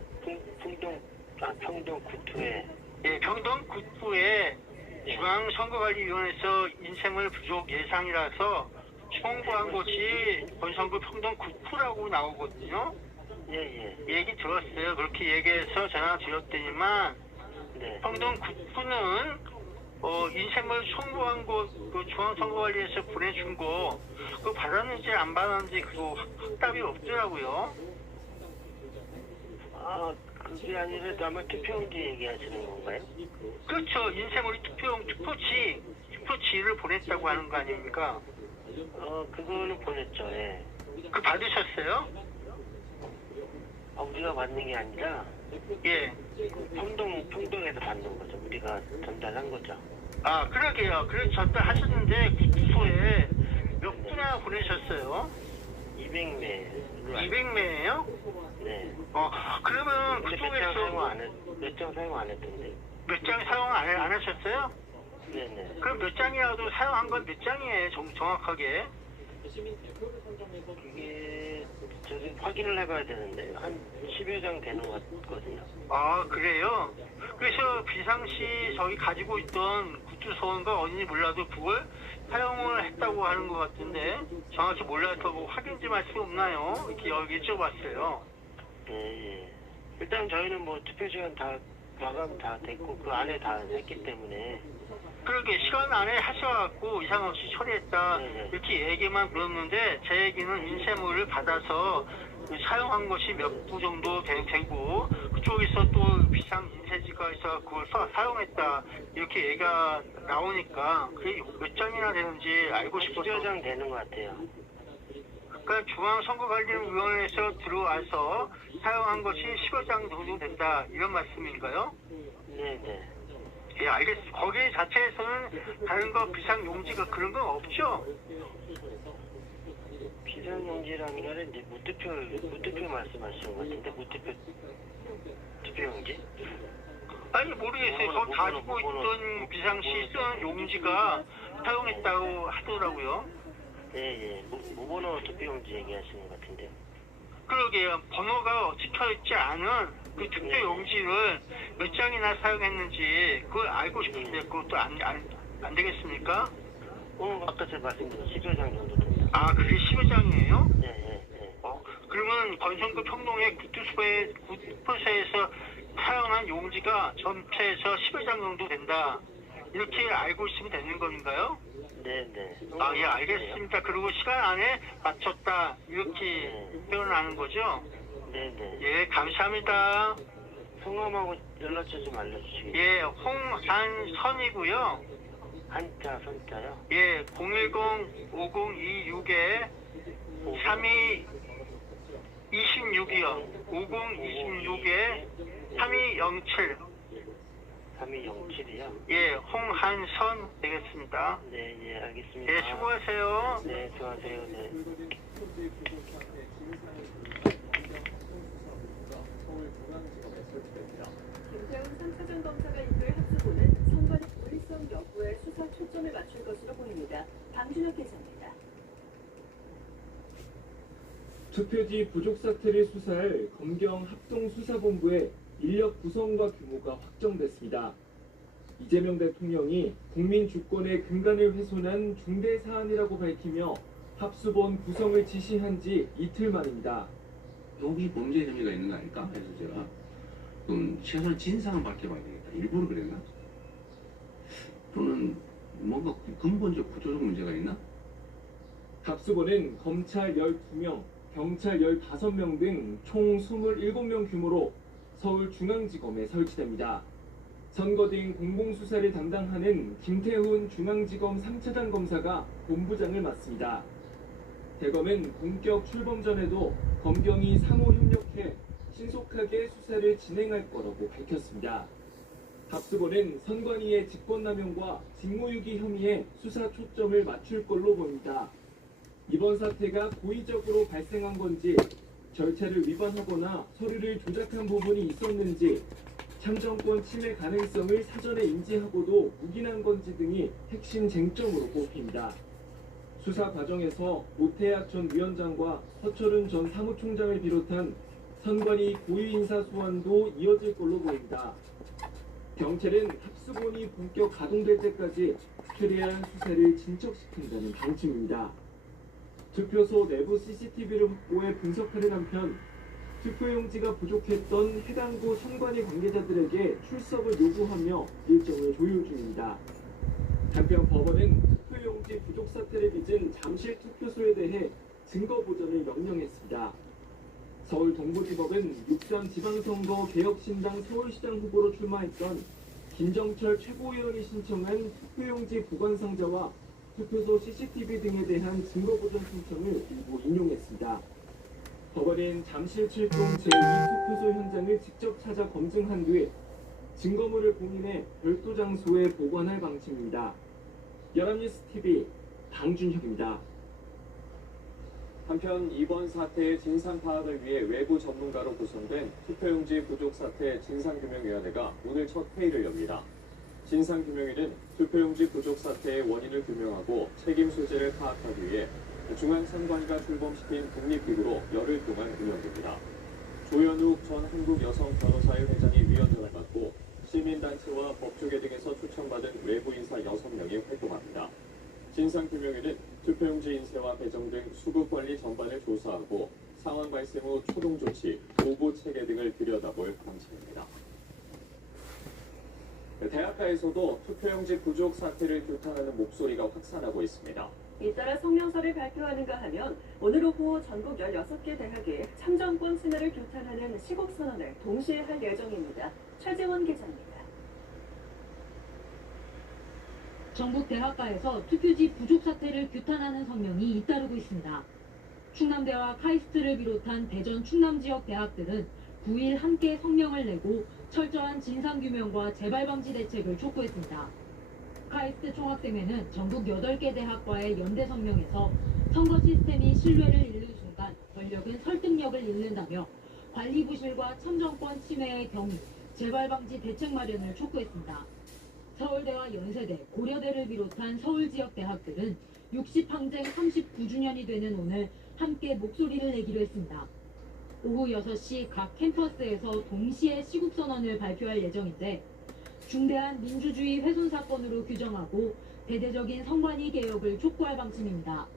평동 구투에. 예, 평동 구투에 중앙선거관리위원회에서 인쇄물 부족 예상이라서 송부한 곳이 건성구 평동 구투라고 나오거든요. 얘기 들었어요. 그렇게 얘기해서 전화 드렸더니만 평동 구투는 인쇄물 송부한 곳 그 중앙선거관리에서 보내준 거 그거 받았는지 안 받았는지 그거 확답이 없더라고요. 아, 그게 아니라 아마 투표용지 얘기하시는 건가요? 그렇죠. 인쇄물이 투표지를 보냈다고 하는 거 아닙니까? 그거는 보냈죠. 예. 그 받으셨어요? 우리가 받는 게 아니라, 예. 평동에서 받는 거죠. 우리가 전달한 거죠. 아, 그러게요. 그래서 전달하셨는데 구투소에 몇 분이나 보내셨어요? 200매. 200매예요? 네. 그러면 그쪽에서 몇 장 사용 안 했던데. 몇 장 사용 안 하셨어요? 네네. 그럼 몇 장이라도 사용한 건 몇 장이에요? 정확하게? 그게 저기 확인을 해봐야 되는데 한 10여 장 되는 것 같거든요. 아, 그래요? 그래서 비상시 저희 가지고 있던 구투소인가 어딘지 몰라도 그걸 사용을 했다고 하는 것 같은데 정확히 몰라서 뭐 확인 좀 할 수 없나요? 이렇게 여기 여쭤봤어요. 예. 일단 저희는 뭐 투표 시간 다 마감 다 됐고 그 안에 다 했기 때문에. 그러게 시간 안에 하셔갖고 이상 없이 처리했다 이렇게 얘기만 들었는데 제 얘기는 인쇄물을 받아서 사용한 것이 몇 부 정도 되고 그쪽에서 또 비상 인쇄지가 있어 그걸 사용했다 이렇게 얘기가 나오니까 그게 몇 장이나 되는지 알고 싶어서. 10여 장 되는 것 같아요. 그러니까 중앙선거관리위원회에서 들어와서 사용한 것이 10여 장 정도 된다 이런 말씀인가요? 네네. 예, 알겠습니다. 거기 자체에서는 다른 거 비상용지가 그런 건 없죠? 비상용지라는 거는 이제 무투표 말씀하시는 것 같은데, 투표용지? 아니, 모르겠어요. 저 가지고 있던 비상시 쓰는 용지가 사용했다고 하더라고요. 예. 무번호 투표용지 얘기하시는 것 같은데요. 그러게요. 번호가 찍혀있지 않은 그 투표 용지를 몇 장이나 사용했는지 그걸 알고 싶은데 그것도 안 되겠습니까? 아까 제가 말씀드린 10여 장 정도 됩니다. 아, 그게 10여 장이에요? 네. 그러면 건성구 평동의 구투소에서 사용한 용지가 전체에서 10여 장 정도 된다. 이렇게 알고 있으면 되는 건가요? 네네. 아, 예, 알겠습니다. 그리고 시간 안에 맞췄다. 이렇게 표현하는 거죠? 네네. 예, 감사합니다. 성함하고 연락처 좀 알려주시겠어요? 예, 홍한선이고요. 한자, 선자요? 예, 010-5026에 3226이요. 5026에 3207. 3207이요? 예, 홍한선 되겠습니다. 네, 알겠습니다. 예, 수고하세요. 네, 수고하세요. 네. 김태훈 3차전 검사가 이끌 합수본은 선관위 윤리성 여부에 수사 초점을 맞출 것으로 보입니다. 방준혁 기자입니다. 투표지 부족 사태를 수사할 검경 합동수사본부의 인력 구성과 규모가 확정됐습니다. 이재명 대통령이 국민 주권의 근간을 훼손한 중대 사안이라고 밝히며 합수본 구성을 지시한 지 이틀 만입니다. 여기 범죄 혐의가 있는 거 아닐까? 그래서 제가 좀 최소한 진상을 밝혀봐야 되겠다. 일부러 그랬나? 또는 뭔가 근본적 구조적 문제가 있나? 합수본은 검찰 12명, 경찰 15명 등 총 27명 규모로 서울중앙지검에 설치됩니다. 선거 등 공공수사를 담당하는 김태훈 중앙지검 3차장 검사가 본부장을 맡습니다. 대검은 본격 출범 전에도 검경이 상호 협력해 신속하게 수사를 진행할 거라고 밝혔습니다. 합수본은 선관위의 직권남용과 직무유기 혐의에 수사 초점을 맞출 걸로 보입니다. 이번 사태가 고의적으로 발생한 건지, 절차를 위반하거나 서류를 조작한 부분이 있었는지, 참정권 침해 가능성을 사전에 인지하고도 묵인한 건지 등이 핵심 쟁점으로 꼽힙니다. 수사 과정에서 오태학 전 위원장과 서철은 전 사무총장을 비롯한 선관위 고위 인사 소환도 이어질 걸로 보입니다. 경찰은 합수본이 본격 가동될 때까지 최대한 수사를 진척시킨다는 방침입니다. 투표소 내부 CCTV를 확보해 분석하는 한편 투표용지가 부족했던 해당구 선관위 관계자들에게 출석을 요구하며 일정을 조율 중입니다. 한편 법원은 투표용지 부족 사태를 빚은 잠실 투표소에 대해 증거 보전을 명령했습니다. 서울 동부지법은 6.3 지방선거 개혁신당 서울시장 후보로 출마했던 김정철 최고위원이 신청한 투표용지 보관 상자와 투표소 CCTV 등에 대한 증거 보전 신청을 일부 인용했습니다. 법원은 잠실 7동 제2투표소 현장을 직접 찾아 검증한 뒤 증거물을 봉인해 별도 장소에 보관할 방침입니다. 연합뉴스TV 방준혁입니다. 한편 이번 사태의 진상 파악을 위해 외부 전문가로 구성된 투표용지 부족 사태 진상규명위원회가 오늘 첫 회의를 엽니다. 진상규명위는 투표용지 부족 사태의 원인을 규명하고 책임 소재를 파악하기 위해 중앙선관위가 출범시킨 독립기구로 열흘 동안 운영됩니다. 조현욱 전 한국여성변호사회 회장이 위원장을 맡고 시민단체와 법조계 등에서 초청받은 외부 인사 6명이 활동합니다. 진상규명위는 투표용지 인쇄와 배정 등 수급관리 전반을 조사하고 상황 발생 후 초동 조치, 보고 체계 등을 들여다볼 방침입니다. 대학가에서도 투표용지 부족 사태를 규탄하는 목소리가 확산하고 있습니다. 잇따라 성명서를 발표하는가 하면 오늘 오후 전국 16개 대학이 참정권 침해를 규탄하는 시국선언을 동시에 할 예정입니다. 최재원 기자입니다. 전국 대학가에서 투표지 부족 사태를 규탄하는 성명이 잇따르고 있습니다. 충남대와 카이스트를 비롯한 대전 충남 지역 대학들은 9일 함께 성명을 내고 철저한 진상규명과 재발방지 대책을 촉구했습니다. 카이스트 총학생회는 전국 8개 대학과의 연대 성명에서 선거 시스템이 신뢰를 잃는 순간 권력은 설득력을 잃는다며 관리 부실과 참정권 침해의 경위, 재발방지 대책 마련을 촉구했습니다. 서울대와 연세대, 고려대를 비롯한 서울 지역 대학들은 60항쟁 39주년이 되는 오늘 함께 목소리를 내기로 했습니다. 오후 6시 각 캠퍼스에서 동시에 시국선언을 발표할 예정인데 중대한 민주주의 훼손 사건으로 규정하고 대대적인 선관위 개혁을 촉구할 방침입니다.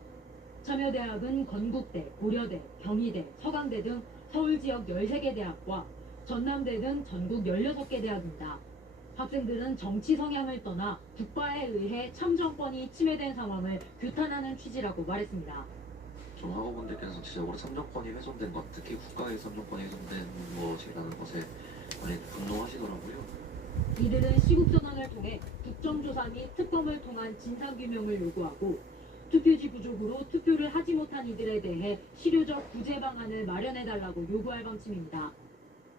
참여대학은 건국대, 고려대, 경희대, 서강대 등 서울 지역 13개 대학과 전남대 등 전국 16개 대학입니다. 학생들은 정치 성향을 떠나 국가에 의해 참정권이 침해된 상황을 규탄하는 취지라고 말했습니다. 좀 학우분들께서 지적으로 참정권이 훼손된 것, 특히 국가의 참정권이 훼손된 것이라는 것에 많이 분노하시더라고요. 이들은 시국선언을 통해 국정조사 및 특검을 통한 진상규명을 요구하고 투표지 부족으로 투표를 하지 못한 이들에 대해 실효적 구제 방안을 마련해달라고 요구할 방침입니다.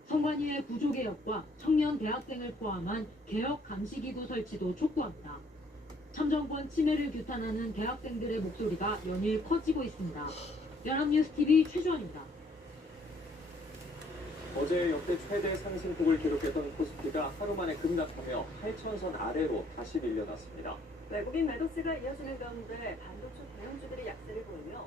선관위의 구조개혁과 청년 대학생을 포함한 개혁 감시기구 설치도 촉구합니다. 참정권 침해를 규탄하는 대학생들의 목소리가 연일 커지고 있습니다. 연합뉴스TV 최주원입니다. 어제 역대 최대 상승폭을 기록했던 코스피가 하루 만에 급락하며 8,000선 아래로 다시 밀려났습니다. 외국인 매도세가 이어지는 가운데 반도체 대형주들이 약세를 보이며